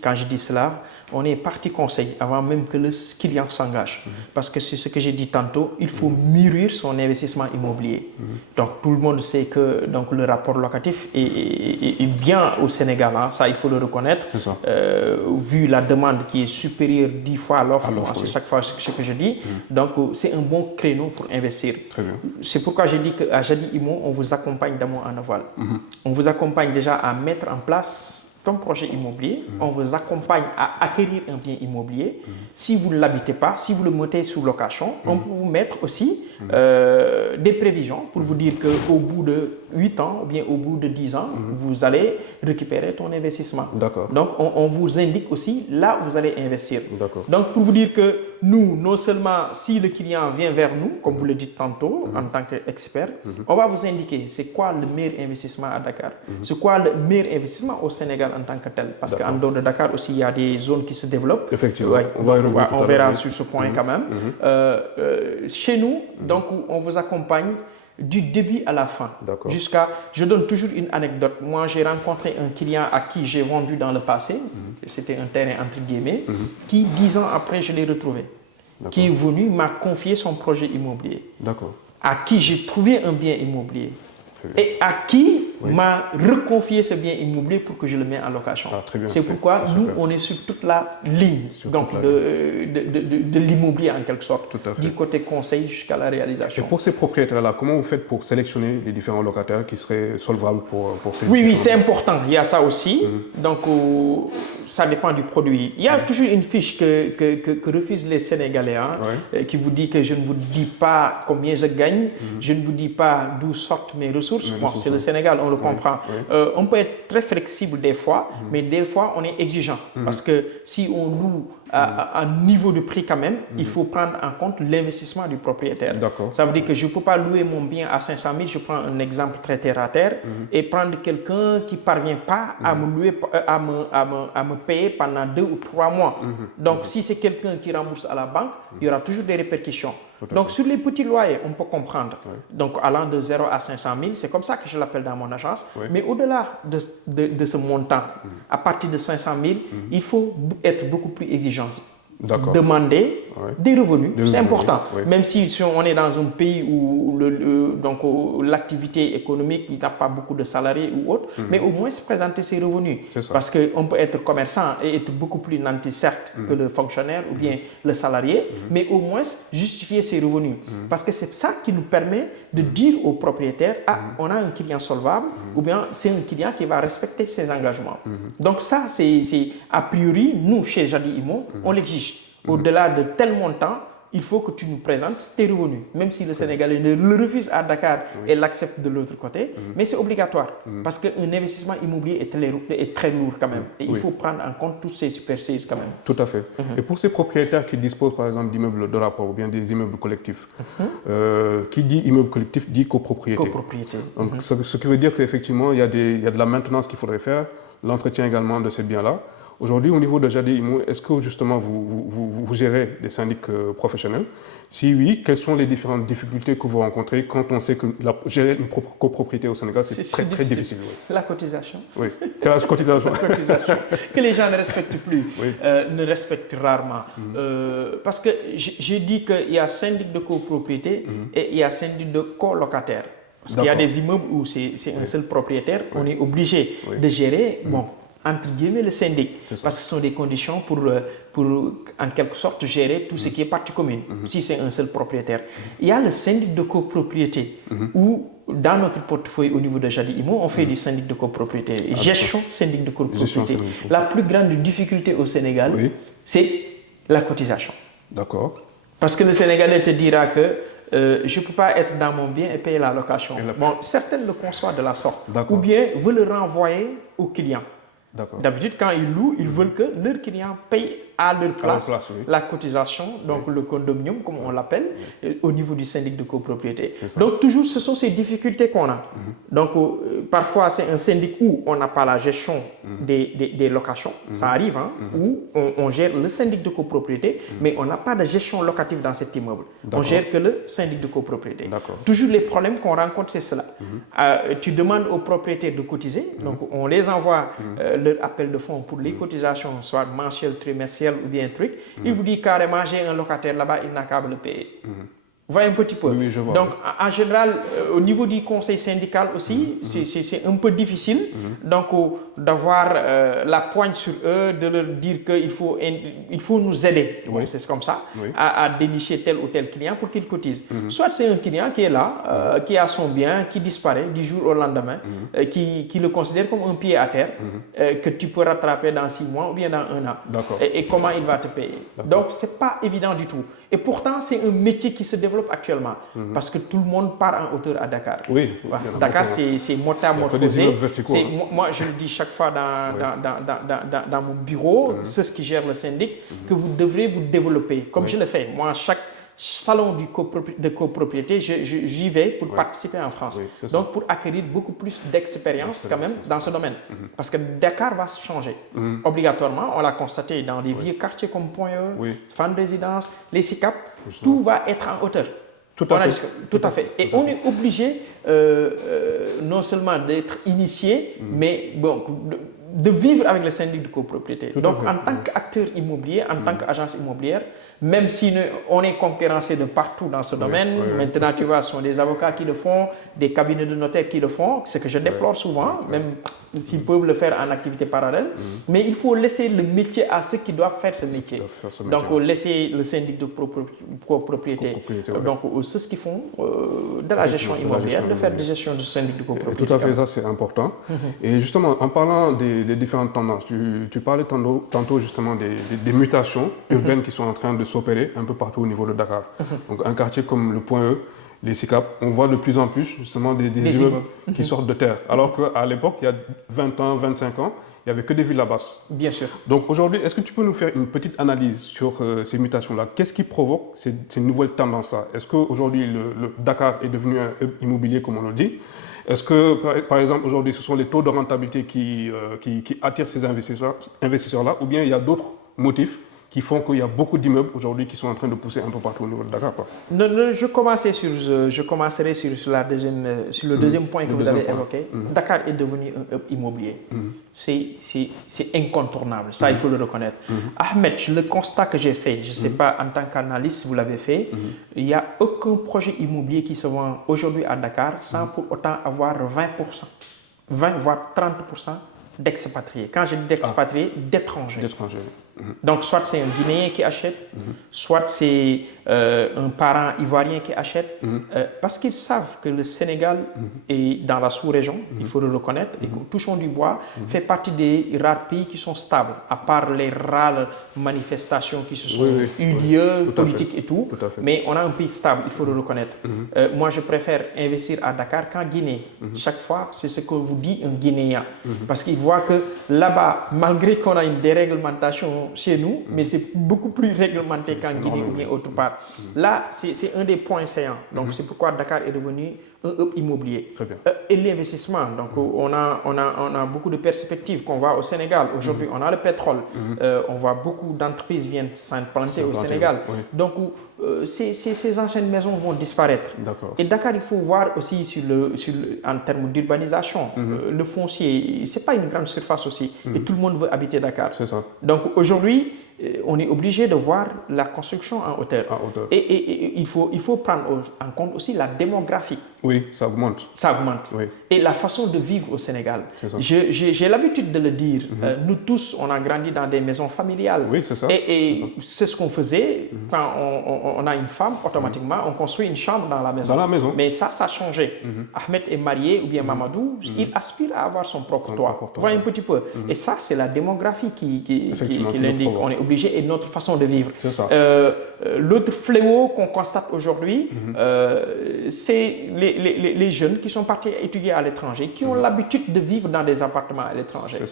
Quand je dis cela, on est partie conseil avant même que le client s'engage. Parce que c'est ce que j'ai dit tantôt, il faut mûrir son investissement immobilier. Donc, tout le monde sait que donc, le rapport locatif est bien au Sénégal, hein, ça il faut le reconnaître. Vu la demande qui est supérieure 10 fois à l'offre, c'est chaque fois ce que je dis. Donc, c'est un bon créneau pour investir. C'est pourquoi j'ai dit qu'à Jadi Imo, on vous accompagne d'amont en aval. On vous accompagne déjà à mettre en place ton projet immobilier. On vous accompagne à acquérir un bien immobilier. Si vous ne l'habitez pas, si vous le mettez sous location, on peut vous mettre aussi des prévisions pour vous dire qu'au bout de 8 ans ou bien au bout de 10 ans, vous allez récupérer ton investissement. Donc, on vous indique aussi là où vous allez investir. Donc, pour vous dire que nous, non seulement si le client vient vers nous, comme vous le dites tantôt, en tant qu'expert, on va vous indiquer c'est quoi le meilleur investissement à Dakar, c'est quoi le meilleur investissement au Sénégal en tant que tel. Parce qu'en dehors de Dakar aussi, il y a des zones qui se développent. Effectivement. On verra sur ce point quand même. Chez nous, donc, on vous accompagne du début à la fin. Jusqu'à, je donne toujours une anecdote. Moi, j'ai rencontré un client à qui j'ai vendu dans le passé. C'était un terrain entre guillemets, qui 10 ans après, je l'ai retrouvé. Qui est venu, m'a confié son projet immobilier. À qui j'ai trouvé un bien immobilier. Et à qui m'a reconfié ce bien immobilier pour que je le mette en location. C'est pourquoi nous, on est sur toute la ligne de l'immobilier en quelque sorte, du côté conseil jusqu'à la réalisation. Et pour ces propriétaires-là, comment vous faites pour sélectionner les différents locataires qui seraient solvables pour ces Oui, c'est important. Il y a ça aussi. Donc, ça dépend du produit. Il y a toujours une fiche que refusent les Sénégalais, qui vous dit que je ne vous dis pas combien je gagne, je ne vous dis pas d'où sortent mes ressources. Bon, c'est le Sénégal, on le comprend. On peut être très flexible des fois, mais des fois, on est exigeant. Parce que si on loue à un niveau de prix quand même, il faut prendre en compte l'investissement du propriétaire. Ça veut dire que je ne peux pas louer mon bien à 500 000, je prends un exemple très terre à terre, et prendre quelqu'un qui ne parvient pas à me louer, à me payer pendant 2 ou 3 mois. Donc, si c'est quelqu'un qui rembourse à la banque, il y aura toujours des répercussions. Donc, sur les petits loyers, on peut comprendre. Donc, allant de 0 à 500 000, c'est comme ça que je l'appelle dans mon agence. Mais au-delà de ce montant, à partir de 500 000, il faut être beaucoup plus exigeant. Demander des revenus, c'est important. Même si on est dans un pays où l'activité économique n'a pas beaucoup de salariés ou autre, mais au moins se présenter ses revenus. Parce qu'on peut être commerçant et être beaucoup plus nanti, certes, que le fonctionnaire ou bien le salarié, mais au moins justifier ses revenus. Parce que c'est ça qui nous permet de dire aux propriétaires, on a un client solvable, ou bien c'est un client qui va respecter ses engagements. Donc ça, c'est a priori, nous, chez Jadi Imo, on l'exige. Au-delà de tel montant, il faut que tu nous présentes tes revenus. Même si le Sénégalais le refuse à Dakar et l'accepte de l'autre côté, mais c'est obligatoire. Parce qu'un investissement immobilier est très lourd quand même. Et il faut prendre en compte toutes ces superficies quand même. Tout à fait. Et pour ces propriétaires qui disposent par exemple d'immeubles de rapport ou bien des immeubles collectifs, qui dit immeuble collectif dit copropriété. Donc, ce qui veut dire qu'effectivement, il y a de la maintenance qu'il faudrait faire, l'entretien également de ces biens-là. Aujourd'hui, au niveau de Jadé Imo, est-ce que justement vous gérez des syndics professionnels? Si oui, quelles sont les différentes difficultés que vous rencontrez quand on sait que gérer une copropriété au Sénégal, c'est très difficile. La cotisation. Oui, c'est la cotisation. La cotisation que les gens ne respectent plus, ne respectent rarement. Parce que j'ai dit qu'il y a syndic de copropriété et il y a syndic de colocataire. Parce qu'il y a des immeubles où c'est un seul propriétaire, on est obligé de gérer, bon, entre guillemets, le syndic. Parce que ce sont des conditions pour en quelque sorte, gérer tout ce qui est partie commune, si c'est un seul propriétaire. Il y a le syndic de copropriété, où dans notre portefeuille au niveau de Jadé Imo, on fait du syndic de copropriété. Gestion syndic de copropriété. La plus grande difficulté au Sénégal, c'est la cotisation. D'accord. Parce que le Sénégalais te dira que je ne peux pas être dans mon bien et payer la location. Bon, certains le conçoivent de la sorte. Ou bien veulent le renvoyer au client. D'habitude, quand ils louent, ils veulent que leurs clients payent à leur place, la cotisation, donc le condominium, comme on l'appelle, au niveau du syndic de copropriété. Donc, toujours, ce sont ces difficultés qu'on a. Donc, parfois, c'est un syndic où on n'a pas la gestion des locations. Ça arrive, hein, où on gère le syndic de copropriété, mais on n'a pas de gestion locative dans cet immeuble. On gère que le syndic de copropriété. Toujours les problèmes qu'on rencontre, c'est cela. Tu demandes aux propriétaires de cotiser, donc on les envoie leur appel de fonds pour les cotisations, soit mensuelles, trimestrielles ou bien un truc. Il vous dit carrément, j'ai un locataire là-bas, il n'a qu'à le payer. Vous voyez un petit peu. Oui, je vois. Donc, en général, au niveau du conseil syndical aussi, c'est un peu difficile donc d'avoir la poigne sur eux, de leur dire qu'il faut nous aider, c'est comme ça, à dénicher tel ou tel client pour qu'il cotise. Soit c'est un client qui est là, qui a son bien, qui disparaît du jour au lendemain, qui le considère comme un pied à terre, que tu peux rattraper dans 6 mois ou bien dans 1 an. Et comment il va te payer. Donc, ce n'est pas évident du tout. Et pourtant, c'est un métier qui se développe actuellement parce que tout le monde part en hauteur à Dakar. Dakar, c'est métamorphosé. Moi, je le dis chaque fois dans mon bureau, c'est ce qui gère le syndic, que vous devrez vous développer. Comme je le fais. Moi, chaque salon de copropriété, j'y vais pour participer en France. Donc, pour acquérir beaucoup plus d'expérience quand même dans ce domaine. Parce que Dakar va se changer. Obligatoirement, on l'a constaté dans des vieux quartiers comme Point-E, Fan Résidence, les SICAP, tout va être en hauteur. Tout à fait. Et on est obligé non seulement d'être initié, mais bon, de vivre avec le syndic de copropriété. Donc, en tant qu'acteur immobilier, en tant qu'agence immobilière, même si on est concurrencé de partout dans ce domaine, maintenant, tu vois, ce sont des avocats qui le font, des cabinets de notaires qui le font, ce que je déplore souvent, même s'ils peuvent le faire en activité parallèle. Mais il faut laisser le métier à ceux qui doivent faire ce métier. Donc, laisser le syndic de copropriété, donc ceux qui font de la gestion immobilière, de faire des gestions de syndic de copropriété. Tout à fait, ça c'est important. Et justement, en parlant des différentes tendances, tu parlais tantôt justement des mutations urbaines qui sont en train de s'opérer un peu partout au niveau de Dakar. Donc un quartier comme le Point E, les SICAP, on voit de plus en plus justement des immeubles qui sortent de terre. Alors qu'à l'époque, il y a 20 ans, 25 ans, il n'y avait que des villas basses. Bien sûr. Donc aujourd'hui, est-ce que tu peux nous faire une petite analyse sur ces mutations-là? Qu'est-ce qui provoque ces nouvelles tendances-là? Est-ce qu'aujourd'hui, le Dakar est devenu un hub immobilier, comme on le dit? Est-ce que, par exemple, aujourd'hui, ce sont les taux de rentabilité qui attirent ces investisseurs-là, ou bien il y a d'autres motifs qui font qu'il y a beaucoup d'immeubles aujourd'hui qui sont en train de pousser un peu partout au niveau de Dakar? Je commencerai sur le deuxième point que vous avez évoqué. Dakar est devenu un hub immobilier. C'est incontournable, ça il faut le reconnaître. Ahmed, le constat que j'ai fait, je ne sais pas en tant qu'analyste vous l'avez fait, il n'y a aucun projet immobilier qui se vend aujourd'hui à Dakar sans pour autant avoir 20 voire 30% d'expatriés. Quand je dis d'expatriés, d'étrangers. Donc, soit c'est un Guinéen qui achète, soit c'est un parent ivoirien qui achète, parce qu'ils savent que le Sénégal est dans la sous-région, il faut le reconnaître, et que Touchons du Bois fait partie des rares pays qui sont stables, à part les rares manifestations qui se sont eu lieu, politiques et tout, mais on a un pays stable, il faut le reconnaître. Moi, je préfère investir à Dakar qu'en Guinée. Chaque fois, c'est ce que vous dit un Guinéen, parce qu'il voit que là-bas, malgré qu'on a une déréglementation chez nous, mais c'est beaucoup plus réglementé qu'en Guinée ou bien autre part. Là, c'est un des points saillants. Donc, c'est pourquoi Dakar est devenu un hub immobilier. Très bien. Et l'investissement, donc on a beaucoup de perspectives qu'on voit au Sénégal. Aujourd'hui, on a le pétrole. On voit beaucoup d'entreprises viennent s'implanter au Sénégal. Oui. Donc, ces anciennes maisons vont disparaître. Et Dakar, il faut voir aussi en termes d'urbanisation. Le foncier, ce n'est pas une grande surface aussi. Et tout le monde veut habiter Dakar. C'est ça. Donc aujourd'hui, on est obligé de voir la construction en hauteur. Et il faut prendre en compte aussi la démographie. Oui, ça augmente. Ça augmente. Oui. Et la façon de vivre au Sénégal. Ça. J'ai l'habitude de le dire. Nous tous, on a grandi dans des maisons familiales. Oui, c'est ça. Et c'est ce qu'on faisait quand on a une femme, automatiquement, on construit une chambre dans la maison. Dans la maison. Mais ça a changé. Ahmed est marié, ou bien Mamadou, il aspire à avoir son propre toit. Voyez un petit peu. Et ça, c'est la démographie qui l'indique. On est obligé et notre façon de vivre. C'est ça. L'autre fléau qu'on constate aujourd'hui, c'est les jeunes qui sont partis étudier à l'étranger, qui ont l'habitude de vivre dans des appartements à l'étranger. C'est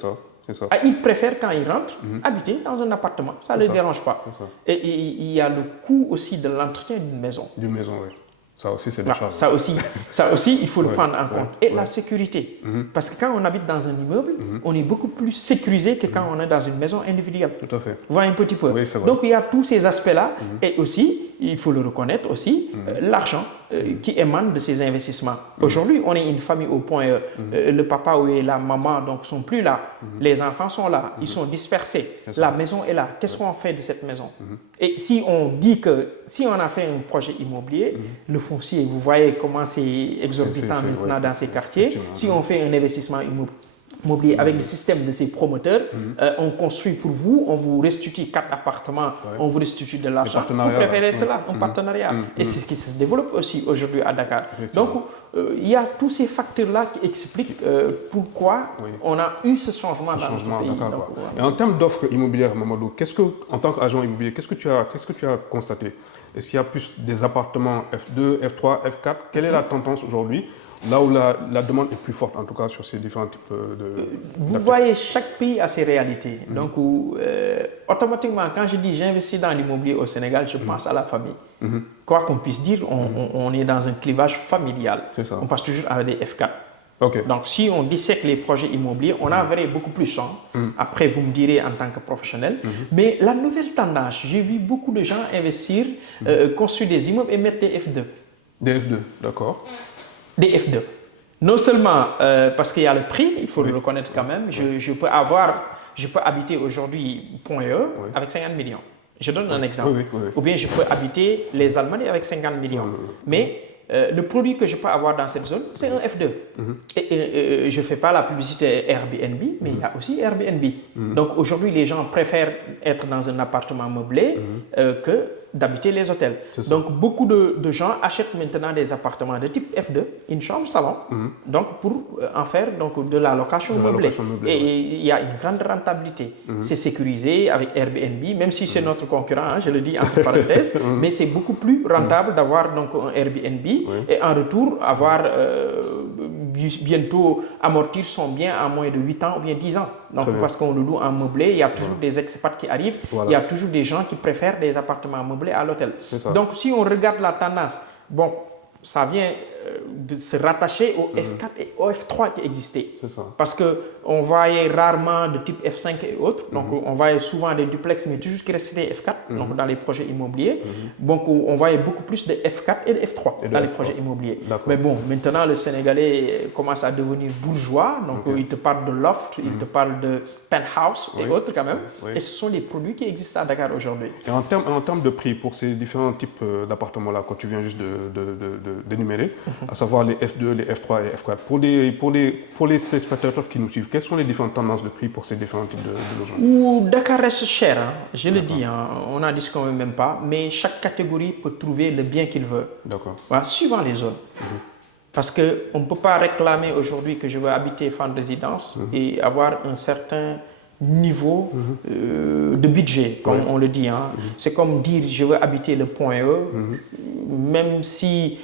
ça. Ils préfèrent, quand ils rentrent, habiter dans un appartement. Ça ne les dérange pas. Et il y a le coût aussi de l'entretien d'une maison. D'une maison, oui. Ça aussi, c'est des charges. Ça aussi, il faut le prendre en compte. Et la sécurité. Parce que quand on habite dans un immeuble, on est beaucoup plus sécurisé que quand on est dans une maison individuelle. Tout à fait. Vous voyez un petit peu. Oui, c'est vrai. Donc, il y a tous ces aspects-là. Et aussi, il faut le reconnaître aussi, l'argent qui émane de ces investissements. Aujourd'hui, on est une famille au point le papa ou la maman donc sont plus là. Les enfants sont là. Ils sont dispersés. La maison est là. Qu'est-ce qu'on fait de cette maison? Et si on dit que, si on a fait un projet immobilier, le foncier, vous voyez comment c'est exorbitant maintenant dans ces quartiers. Si on fait un investissement immobilier avec le système de ces promoteurs, on construit pour vous, on vous restitue 4 appartements, on vous restitue de l'argent. Vous préférez cela, un partenariat. Et c'est ce qui se développe aussi aujourd'hui à Dakar. Donc, il y a tous ces facteurs-là qui expliquent pourquoi on a eu ce changement dans notre pays. Donc, et en termes d'offres immobilières, Mamadou, en tant qu'agent immobilier, qu'est-ce que tu as constaté? Est-ce qu'il y a plus des appartements F2, F3, F4? Quelle est la tendance aujourd'hui? Là où la demande est plus forte, en tout cas, sur ces différents types de... Vous voyez, chaque pays a ses réalités. Donc, automatiquement, quand je dis j'investis dans l'immobilier au Sénégal, je pense à la famille. Quoi qu'on puisse dire, on est dans un clivage familial. On passe toujours avec des F4. Donc, si on dissèque les projets immobiliers, on en verrait beaucoup plus. Après, vous me direz en tant que professionnel. Mais la nouvelle tendance, j'ai vu beaucoup de gens investir, construire des immeubles et mettre des F2. Des F2, d'accord. Des F2. Non seulement parce qu'il y a le prix, il faut le reconnaître quand même. Je peux habiter aujourd'hui Point E avec 50 millions. Je donne un exemple. Ou bien je peux habiter les Allemands avec 50 millions. Mais le produit que je peux avoir dans cette zone, c'est un F2. Et je ne fais pas la publicité Airbnb, mais il y a aussi Airbnb. Donc aujourd'hui, les gens préfèrent être dans un appartement meublé que d'habiter les hôtels. Donc beaucoup de gens achètent maintenant des appartements de type F2, une chambre salon, donc pour en faire donc, de la location meublée. Et il y a une grande rentabilité. C'est sécurisé avec Airbnb, même si c'est notre concurrent, je le dis entre parenthèses, mais c'est beaucoup plus rentable d'avoir donc un Airbnb et en retour avoir bientôt amortir son bien en moins de 8 ans ou bien 10 ans. Donc parce qu'on le loue en meublé, il y a toujours des expats qui arrivent, il y a toujours des gens qui préfèrent des appartements meublés à l'hôtel. Donc si on regarde la tendance, bon, ça vient de se rattacher au F4 et au F3 qui existaient. Parce qu'on voyait rarement de type F5 et autres. Donc on voyait souvent des duplex, mais toujours qui restaient F4 donc dans les projets immobiliers. Donc on voyait beaucoup plus de F4 et de F3 dans les projets immobiliers. Mais bon, maintenant le Sénégalais commence à devenir bourgeois. Donc il te parle de loft, il te parle de penthouse et autres quand même. Et ce sont les produits qui existent à Dakar aujourd'hui. Et en termes de prix pour ces différents types d'appartements-là, quand tu viens juste d'énumérer, à savoir les F2, les F3 et F4. Pour les spectateurs qui nous suivent, quelles sont les différentes tendances de prix pour ces différents types de logements? Dakar reste cher, je le dis, on n'en discute même pas, mais chaque catégorie peut trouver le bien qu'il veut. Voilà, suivant les zones. Parce qu'on ne peut pas réclamer aujourd'hui que je veux habiter Fann Résidence et avoir un certain niveau de budget, comme on le dit. C'est comme dire je veux habiter le Point E, même si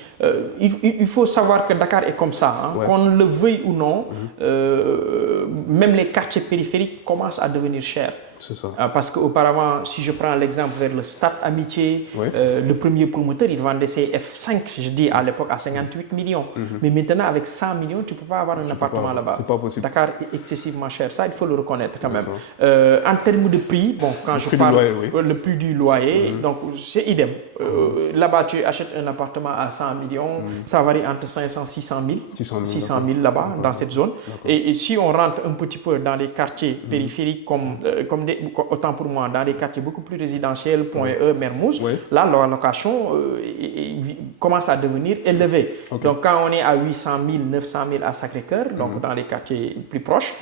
il faut savoir que Dakar est comme ça, qu'on le veuille ou non, même les quartiers périphériques commencent à devenir chers. C'est ça. Parce qu'auparavant, si je prends l'exemple vers le Stade Amitié, Oui. le premier promoteur, il vendait ses F5, je dis à l'époque, à 58 millions. Mais maintenant, avec 100 millions, tu ne peux pas avoir un appartement là-bas. C'est pas possible. Dakar est excessivement cher. Ça, il faut le reconnaître quand même. En termes de prix, bon, quand je parle, le prix du loyer, donc c'est idem. Là-bas, tu achètes un appartement à 100 millions, ça varie entre 500 et 600 000 là-bas, dans cette zone. Et si on rentre un petit peu dans les quartiers périphériques, autant pour moi, dans les quartiers beaucoup plus résidentiels, Point E, Mermoz, là, la location commence à devenir élevée. Donc, quand on est à 800 000, 900 000 à Sacré-Cœur, donc dans les quartiers plus proches,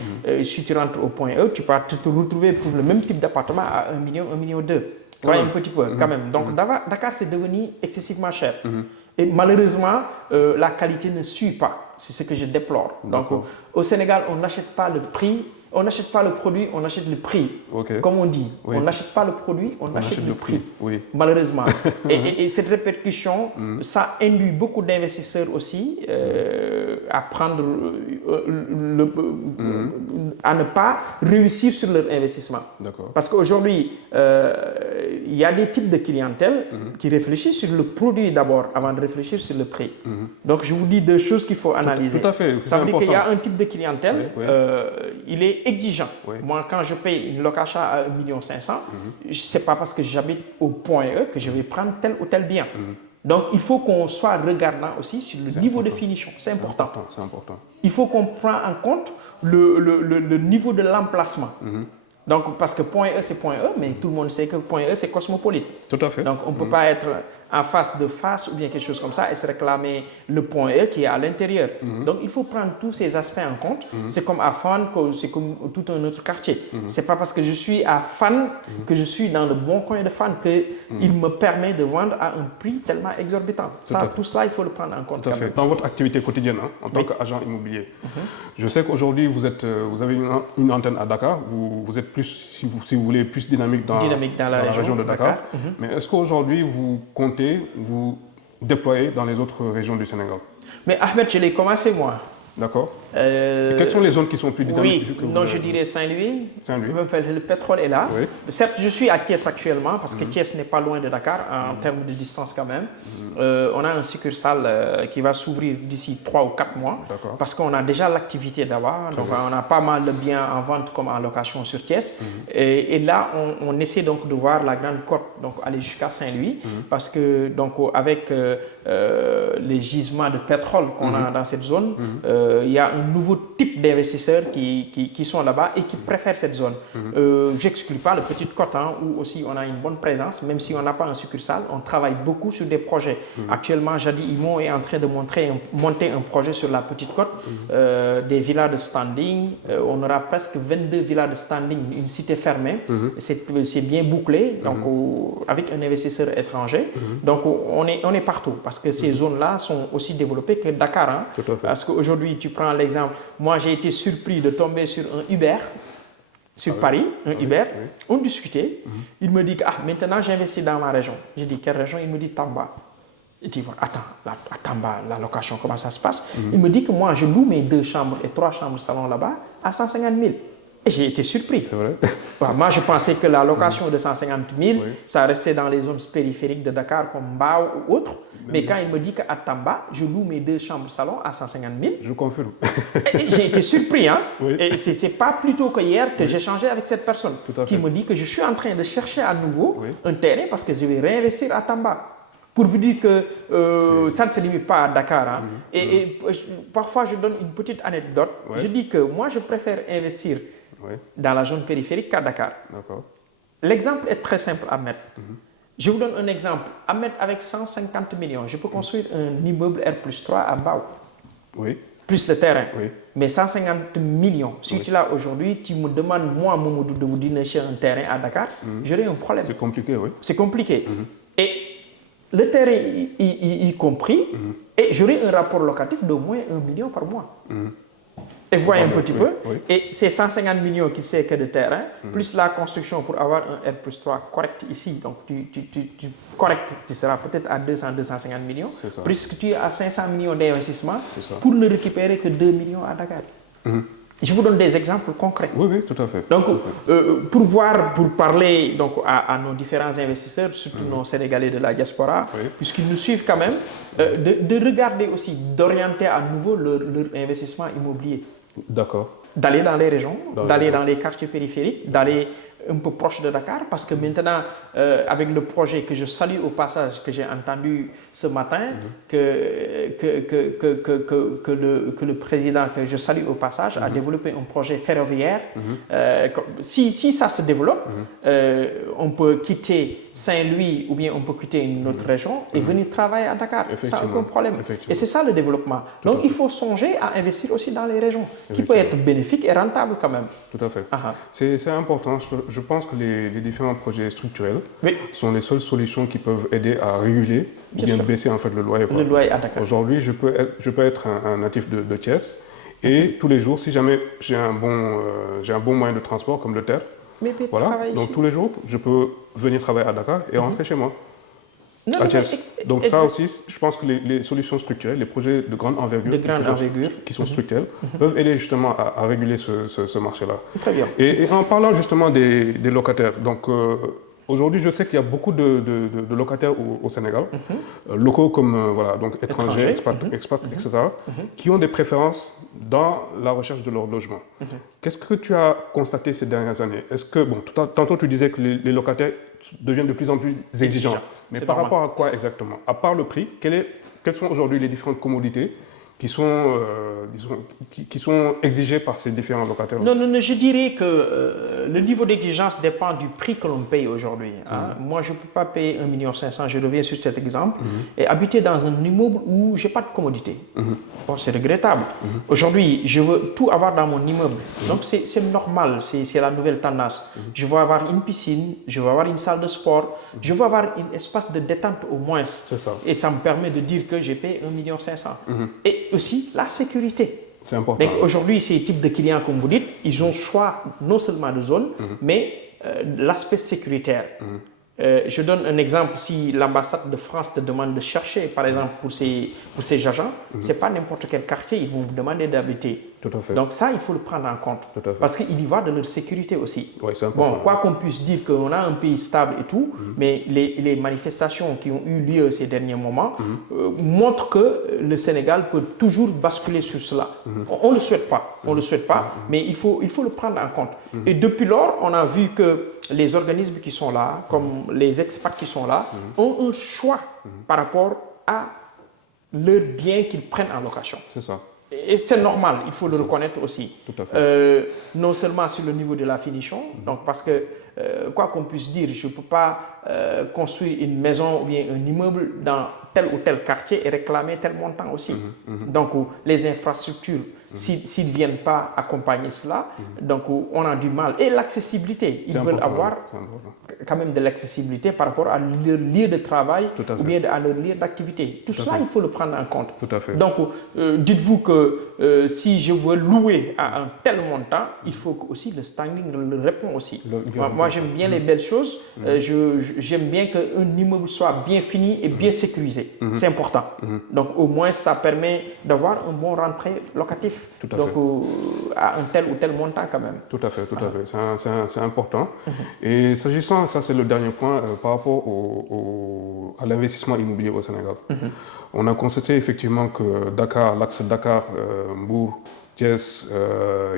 si tu rentres au Point E, tu peux te retrouver pour le même type d'appartement à 1 million, 1,2 million. Un petit peu, quand même. Donc, Dakar, c'est devenu excessivement cher. Et malheureusement, la qualité ne suit pas. C'est ce que je déplore. Donc, au Sénégal, on n'achète pas le prix, on n'achète pas le produit, on achète le prix. Comme on dit, on n'achète pas le produit, on achète le prix. Malheureusement. et cette répercussion, ça induit beaucoup d'investisseurs aussi à prendre, à ne pas réussir sur leur investissement. Parce qu'aujourd'hui, il y a des types de clientèle qui réfléchissent sur le produit d'abord avant de réfléchir sur le prix. Donc, je vous dis deux choses qu'il faut analyser. Tout à fait. Ça veut dire qu'il y a un type de clientèle, il est exigeant. Moi, quand je paye une location à 1,5 million, ce n'est pas parce que j'habite au Point E que je vais prendre tel ou tel bien. Donc, il faut qu'on soit regardant aussi sur le niveau de finition. C'est important. C'est important. Il faut qu'on prenne en compte le niveau de l'emplacement. Donc, parce que Point E, c'est Point E, mais tout le monde sait que Point E, c'est cosmopolite. Tout à fait. Donc, on ne peut pas être en face de face ou bien quelque chose comme ça et se réclamer le Point E qui est à l'intérieur. Donc, il faut prendre tous ces aspects en compte. C'est comme à Fan, c'est comme tout un autre quartier. Ce n'est pas parce que je suis à Fan que je suis dans le bon coin de Fan qu'il me permet de vendre à un prix tellement exorbitant. Tout cela, il faut le prendre en compte. Tout à fait. Dans votre activité quotidienne, en tant qu'agent immobilier, je sais qu'aujourd'hui, vous avez une antenne à Dakar. Vous êtes plus, si vous voulez, plus dynamique dans la région de Dakar. Mais est-ce qu'aujourd'hui, vous comptez vous déployer dans les autres régions du Sénégal? Mais Ahmed, je l'ai commencé moi. D'accord. Quelles sont les zones qui sont plus dynamiques? Je dirais Saint-Louis. Saint-Louis. Le pétrole est là. Certes, je suis à Thiès actuellement parce que Thiès n'est pas loin de Dakar en termes de distance quand même. On a un succursale qui va s'ouvrir d'ici 3 ou 4 mois parce qu'on a déjà l'activité d'abord. Donc, on a pas mal de biens en vente comme en location sur Thiès. Et là, on essaie donc de voir la grande côte, donc aller jusqu'à Saint-Louis parce que donc avec les gisements de pétrole qu'on a dans cette zone, il y a un nouveau type d'investisseurs qui sont là-bas et qui préfèrent cette zone. J'exclus pas le Petite Côte où aussi on a une bonne présence, même si on n'a pas un succursale, on travaille beaucoup sur des projets. Actuellement, Jadi Imo est en train de monter un projet sur la Petite Côte, des villas de standing. On aura presque 22 villas de standing, une cité fermée. C'est bien bouclé, donc avec un investisseur étranger. Donc on est partout parce que ces zones-là sont aussi développées que Dakar. Parce qu'aujourd'hui, tu prends l'exemple, moi j'ai été surpris de tomber sur un Uber, sur Paris, Uber, on discutait, il me dit que maintenant j'investis dans ma région. J'ai dit quelle région? Il me dit Tamba. Il dit attends, à Tamba, la location, comment ça se passe? Il me dit que moi je loue mes 2 chambres et 3 chambres salon là-bas à 150 000. Et j'ai été surpris. C'est vrai. Moi, je pensais que la location de 150 000, ça restait dans les zones périphériques de Dakar comme Mbao ou autres. Mais quand il me dit qu'à Tamba, je loue mes 2 chambres salon à 150 000. Je confirme. J'ai été surpris. Et ce n'est pas plus tôt que hier que j'ai changé avec cette personne qui me dit que je suis en train de chercher à nouveau un terrain parce que je vais réinvestir à Tamba. Pour vous dire que ça ne se limite pas à Dakar. Et parfois, je donne une petite anecdote. Je dis que moi, je préfère investir dans la zone périphérique qu'à Dakar. L'exemple est très simple à mettre. Je vous donne un exemple. À mettre avec 150 millions, je peux construire un immeuble R+3 à Mbao. Plus de terrain. Mais 150 millions, si tu l'as aujourd'hui, tu me demandes, moi, Mamadou, de vous dénicher un terrain à Dakar, j'aurai un problème. C'est compliqué, C'est compliqué. Et le terrain y compris, et j'aurai un rapport locatif d'au moins 1 million par mois. Et voyez un petit peu, et c'est 150 millions qui sert que de terrain, plus la construction pour avoir un R+3 correct ici, donc tu seras peut-être à 200-250 millions, plus que tu es à 500 millions d'investissement pour ne récupérer que 2 millions à Dakar. Je vous donne des exemples concrets. Oui, oui, tout à fait. Donc, pour parler donc, à nos différents investisseurs, surtout nos Sénégalais de la diaspora, puisqu'ils nous suivent quand même, de regarder aussi, d'orienter à nouveau leur investissement immobilier. D'accord. D'aller dans les régions, d'aller dans les quartiers périphériques, d'aller un peu proche de Dakar, parce que maintenant, avec le projet que je salue au passage, que j'ai entendu ce matin, que le président, que je salue au passage, a développé un projet ferroviaire. Si ça se développe, on peut quitter Saint-Louis ou bien on peut quitter une autre région et venir travailler à Dakar, sans aucun problème. Et c'est ça le développement. Donc il faut songer à investir aussi dans les régions, qui peut être bénéfique et rentable quand même. Tout à fait. C'est important. Je pense que les différents projets structurels sont les seules solutions qui peuvent aider à réguler ou bien baisser en fait le loyer. Le loyer à Dakar. Aujourd'hui, je peux être un natif de Thiès et tous les jours, si jamais j'ai un bon moyen de transport comme le TER, donc tous les jours, je peux venir travailler à Dakar et rentrer chez moi. À Thiès. Donc ça aussi, je pense que les solutions structurelles, les projets de grande envergure, qui sont structurels, peuvent aider justement à réguler ce marché-là. Très bien. Et en parlant justement des locataires, donc aujourd'hui, je sais qu'il y a beaucoup de locataires au Sénégal, locaux comme donc étrangers, expats, etc., qui ont des préférences dans la recherche de leur logement. Qu'est-ce que tu as constaté ces dernières années? Est-ce que, tantôt tu disais que les locataires deviennent de plus en plus exigeants, mais par rapport à quoi exactement? À part le prix, quelles sont aujourd'hui les différentes commodités qui sont exigées par ces différents locataires? Non, je dirais que le niveau d'exigence dépend du prix que l'on paye aujourd'hui. Moi, je ne peux pas payer 1,5 million, je reviens sur cet exemple, et habiter dans un immeuble où je n'ai pas de commodité. Bon, c'est regrettable. Aujourd'hui, je veux tout avoir dans mon immeuble. Donc, c'est normal, c'est la nouvelle tendance. Je veux avoir une piscine, je veux avoir une salle de sport, je veux avoir un espace de détente au moins. Et ça me permet de dire que j'ai payé 1,5 million. Et aussi la sécurité. C'est important. Donc aujourd'hui, ces types de clients, comme vous dites, ils ont choix non seulement de zone, mais l'aspect sécuritaire. Je donne un exemple. Si l'ambassade de France te demande de chercher, par exemple, pour ces agents, ce n'est pas n'importe quel quartier, ils vont vous demander d'habiter. Tout à fait. Donc ça, il faut le prendre en compte. Tout à fait. Parce qu'il y va de leur sécurité aussi. Oui, c'est important. Bon, quoi qu'on puisse dire qu'on a un pays stable et tout, mais les manifestations qui ont eu lieu ces derniers moments montrent que le Sénégal peut toujours basculer sur cela. On ne le souhaite pas. On le souhaite pas, mais il faut le prendre en compte. Et depuis lors, on a vu que les organismes qui sont là, comme les expats qui sont là, ont un choix par rapport à leurs biens qu'ils prennent en location. C'est ça. Et c'est normal, il faut le reconnaître aussi. Tout à fait. Non seulement sur le niveau de la finition, donc parce que, quoi qu'on puisse dire, je ne peux pas construire une maison ou bien un immeuble dans tel ou tel quartier et réclamer tel montant aussi. Donc, les infrastructures, s'ils ne viennent pas accompagner cela, donc on a du mal. Et l'accessibilité, ils veulent avoir quand même de l'accessibilité par rapport à leur lieu de travail ou bien à leur lieu d'activité. Tout cela, il faut le prendre en compte. Tout à fait. Donc, dites-vous que si je veux louer à un tel montant, il faut que aussi le standing le répond aussi. Moi, j'aime bien les belles choses. J'aime bien qu'un immeuble soit bien fini et bien sécurisé. C'est important. Donc, au moins, ça permet d'avoir un bon rentrée locatif. Tout à donc, fait. À un tel ou tel montant quand même. Tout à fait, tout à fait. C'est important. Et s'agissant, ça c'est le dernier point, par rapport à l'investissement immobilier au Sénégal. On a constaté effectivement que Dakar, l'axe Dakar, Mbour, Thiès,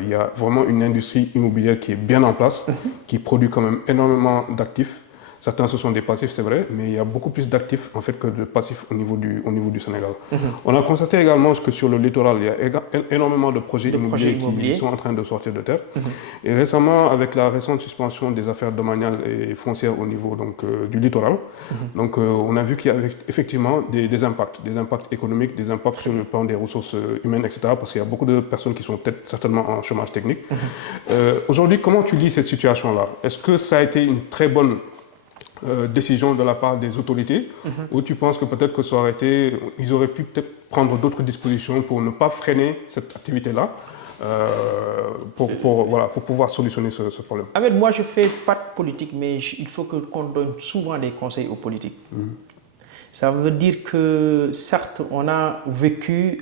il y a vraiment une industrie immobilière qui est bien en place, qui produit quand même énormément d'actifs. Certains, ce sont des passifs, c'est vrai, mais il y a beaucoup plus d'actifs en fait que de passifs au niveau du Sénégal. On a constaté également que sur le littoral, il y a énormément de projets immobiliers qui sont en train de sortir de terre. Et récemment, avec la récente suspension des affaires domaniales et foncières au niveau du littoral, donc, on a vu qu'il y avait effectivement des impacts économiques, des impacts sur le plan des ressources humaines, etc. Parce qu'il y a beaucoup de personnes qui sont peut-être certainement en chômage technique. Aujourd'hui, comment tu lis cette situation-là? Est-ce que ça a été une très bonne décision de la part des autorités, ou tu penses que peut-être que ça aurait été, ils auraient pu peut-être prendre d'autres dispositions pour ne pas freiner cette activité-là, pour pouvoir solutionner ce problème? Ahmed, moi je ne fais pas de politique, mais il faut qu'on donne souvent des conseils aux politiques. Ça veut dire que certes, on a vécu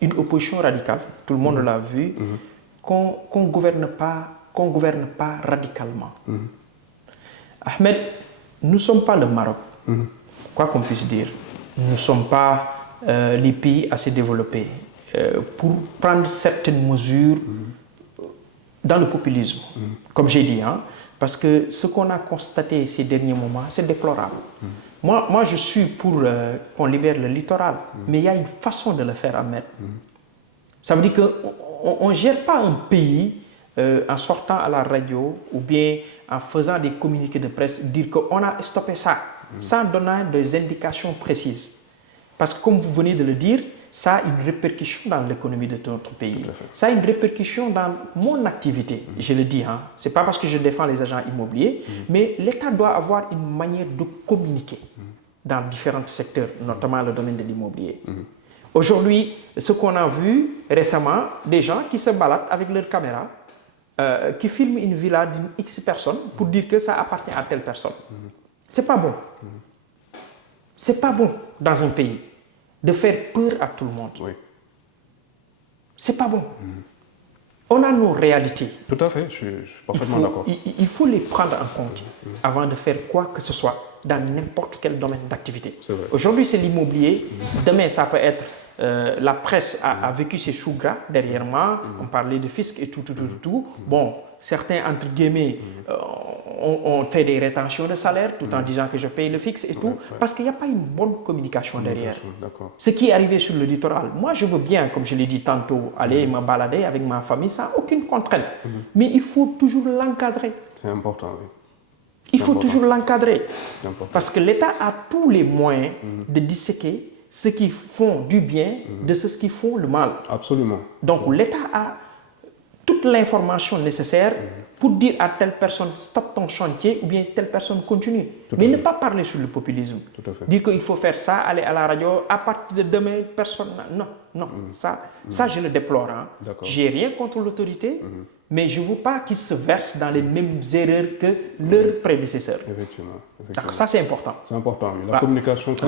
une opposition radicale, tout le monde l'a vu, qu'on gouverne pas radicalement. Ahmed, nous ne sommes pas le Maroc, quoi qu'on puisse dire. Nous ne sommes pas les pays assez développés pour prendre certaines mesures dans le populisme, comme j'ai dit, hein, parce que ce qu'on a constaté ces derniers moments, c'est déplorable. Moi, je suis pour qu'on libère le littoral, mais il y a une façon de le faire, Ahmed. Ça veut dire qu'on ne gère pas un pays en sortant à la radio ou bien en faisant des communiqués de presse, dire qu'on a stoppé ça, sans donner des indications précises. Parce que comme vous venez de le dire, ça a une répercussion dans l'économie de notre pays. Ça a une répercussion dans mon activité, je le dis. Hein. Ce n'est pas parce que je défends les agents immobiliers, mais l'État doit avoir une manière de communiquer dans différents secteurs, notamment le domaine de l'immobilier. Aujourd'hui, ce qu'on a vu récemment, des gens qui se baladent avec leur caméra, qui filment une villa d'une X personne pour dire que ça appartient à telle personne. C'est pas bon. C'est pas bon dans un pays de faire peur à tout le monde. Oui. C'est pas bon. On a nos réalités. Tout à fait, je suis parfaitement d'accord. Il faut les prendre en compte avant de faire quoi que ce soit dans n'importe quel domaine d'activité. Aujourd'hui, c'est l'immobilier. Demain, ça peut être la presse a vécu ses choux gras derrière moi. On parlait de fisc et tout. Bon, certains, entre guillemets, ont fait des rétentions de salaire tout en disant que je paye le fixe et tout, parce qu'il n'y a pas une bonne communication derrière. Ce qui est arrivé sur le littoral, moi je veux bien, comme je l'ai dit tantôt, aller me balader avec ma famille sans aucune contrainte. Mais il faut toujours l'encadrer. C'est important, oui. Il faut toujours l'encadrer. Parce que l'État a tous les moyens de disséquer ceux qui font du bien de ceux qui font le mal. Absolument. Donc l'État a toute l'information nécessaire pour dire à telle personne stop ton chantier ou bien telle personne continue. Mais ne pas parler sur le populisme. Dire qu'il faut faire ça, aller à la radio, à partir de demain, personne... Non. Ça je le déplore. Hein. J'ai rien contre l'autorité, mais je ne veux pas qu'ils se versent dans les mêmes erreurs que leurs prédécesseurs. Effectivement. Ça, c'est important. C'est important, oui.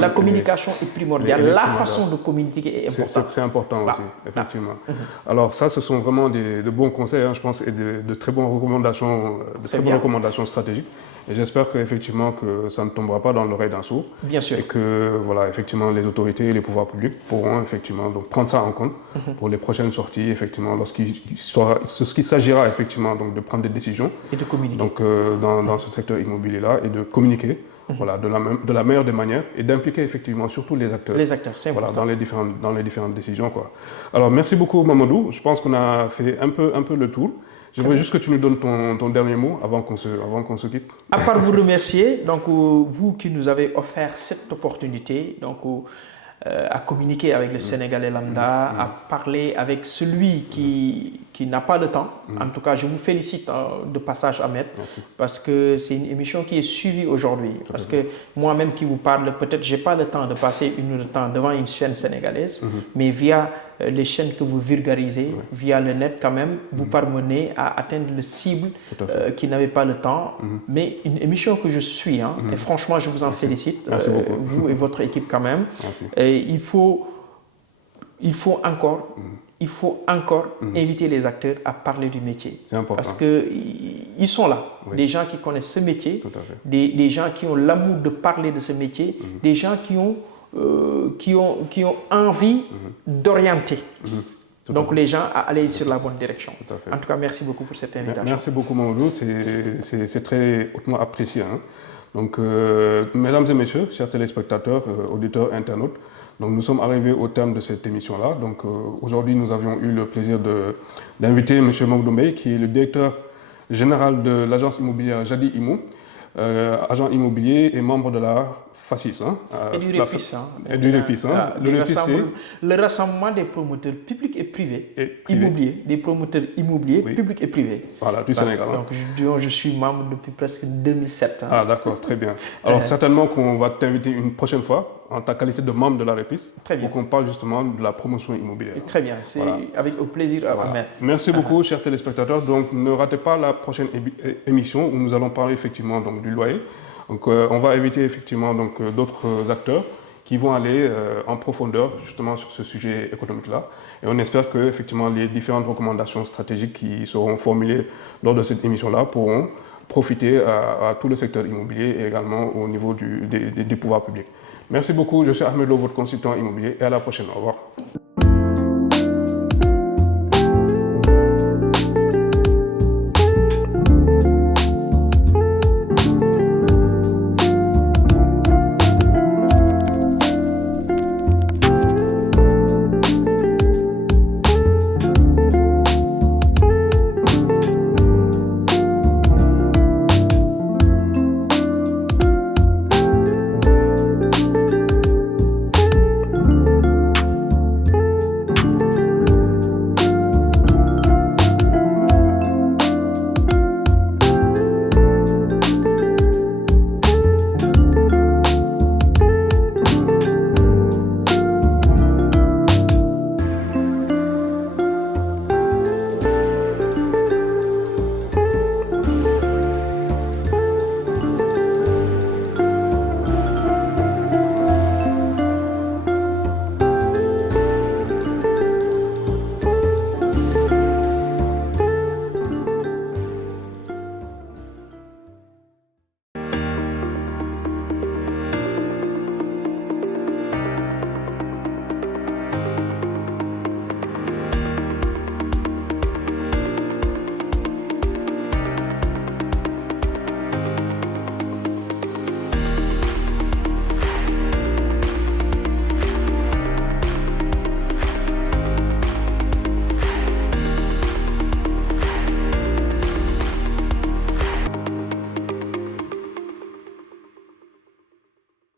La communication est primordiale. La façon de communiquer est importante. C'est important aussi, effectivement. Alors ça, ce sont vraiment de bons conseils, hein, je pense, et de très bonnes recommandations stratégiques. Et j'espère qu'effectivement que ça ne tombera pas dans l'oreille d'un sourd. Bien sûr. Et que voilà, effectivement, les autorités et les pouvoirs publics pourront effectivement donc prendre ça en compte pour les prochaines sorties, effectivement, lorsqu'il s'agira effectivement donc de prendre des décisions. Et de communiquer. Donc dans ce secteur immobilier-là et de communiquer. Voilà, de la meilleure des manières et d'impliquer effectivement surtout les acteurs. Les acteurs, c'est important. Dans les différentes décisions, quoi. Alors merci beaucoup Mamadou, je pense qu'on a fait un peu le tour. J'aimerais juste que tu nous donnes ton dernier mot avant qu'on se quitte. À part vous remercier, donc vous qui nous avez offert cette opportunité, donc à communiquer avec le Sénégalais lambda, à parler avec celui qui n'a pas le temps. En tout cas, je vous félicite de passage, Ahmed, parce que c'est une émission qui est suivie aujourd'hui. Parce que moi-même qui vous parle, peut-être je n'ai pas le temps de passer une heure de temps devant une chaîne sénégalaise, mais via les chaînes que vous vulgarisez, via le net quand même, vous parvenez à atteindre le cible qui n'avait pas le temps. Mais une émission que je suis, hein, et franchement, je vous en félicite, vous et votre équipe quand même. Et il faut encore inviter les acteurs à parler du métier. C'est important. Parce qu'ils sont là, des gens qui connaissent ce métier, des gens qui ont l'amour de parler de ce métier, des gens qui ont envie d'orienter. Donc les gens à aller sur la bonne direction. En tout cas, merci beaucoup pour cette invitation. Merci beaucoup Mamadou, c'est très hautement apprécié. Hein. Donc, mesdames et messieurs, chers téléspectateurs, auditeurs, internautes, donc nous sommes arrivés au terme de cette émission-là. Donc aujourd'hui, nous avions eu le plaisir d'inviter M. Mamadou Mbaye, qui est le directeur général de l'agence immobilière Jadi Immo, agent immobilier et membre de la FACIS. Hein, et du REPIS. Et du REPIS. Hein. Le rassemblement des promoteurs publics et privés, immobiliers, des promoteurs immobiliers publics et privés. Voilà, du Sénégal. Donc je suis membre depuis presque 2007. Hein. Ah d'accord, très bien. Alors certainement qu'on va t'inviter une prochaine fois en ta qualité de membre de la REPIS pour qu'on parle justement de la promotion immobilière. Et très bien, c'est avec plaisir. Merci beaucoup, chers téléspectateurs. Donc ne ratez pas la prochaine émission où nous allons parler effectivement donc, du loyer. Donc on va inviter effectivement donc d'autres acteurs qui vont aller en profondeur justement sur ce sujet économique-là. Et on espère que effectivement, les différentes recommandations stratégiques qui seront formulées lors de cette émission-là pourront profiter à tout le secteur immobilier et également au niveau des pouvoirs publics. Merci beaucoup, je suis Ahmed Lo, votre consultant immobilier, et à la prochaine. Au revoir.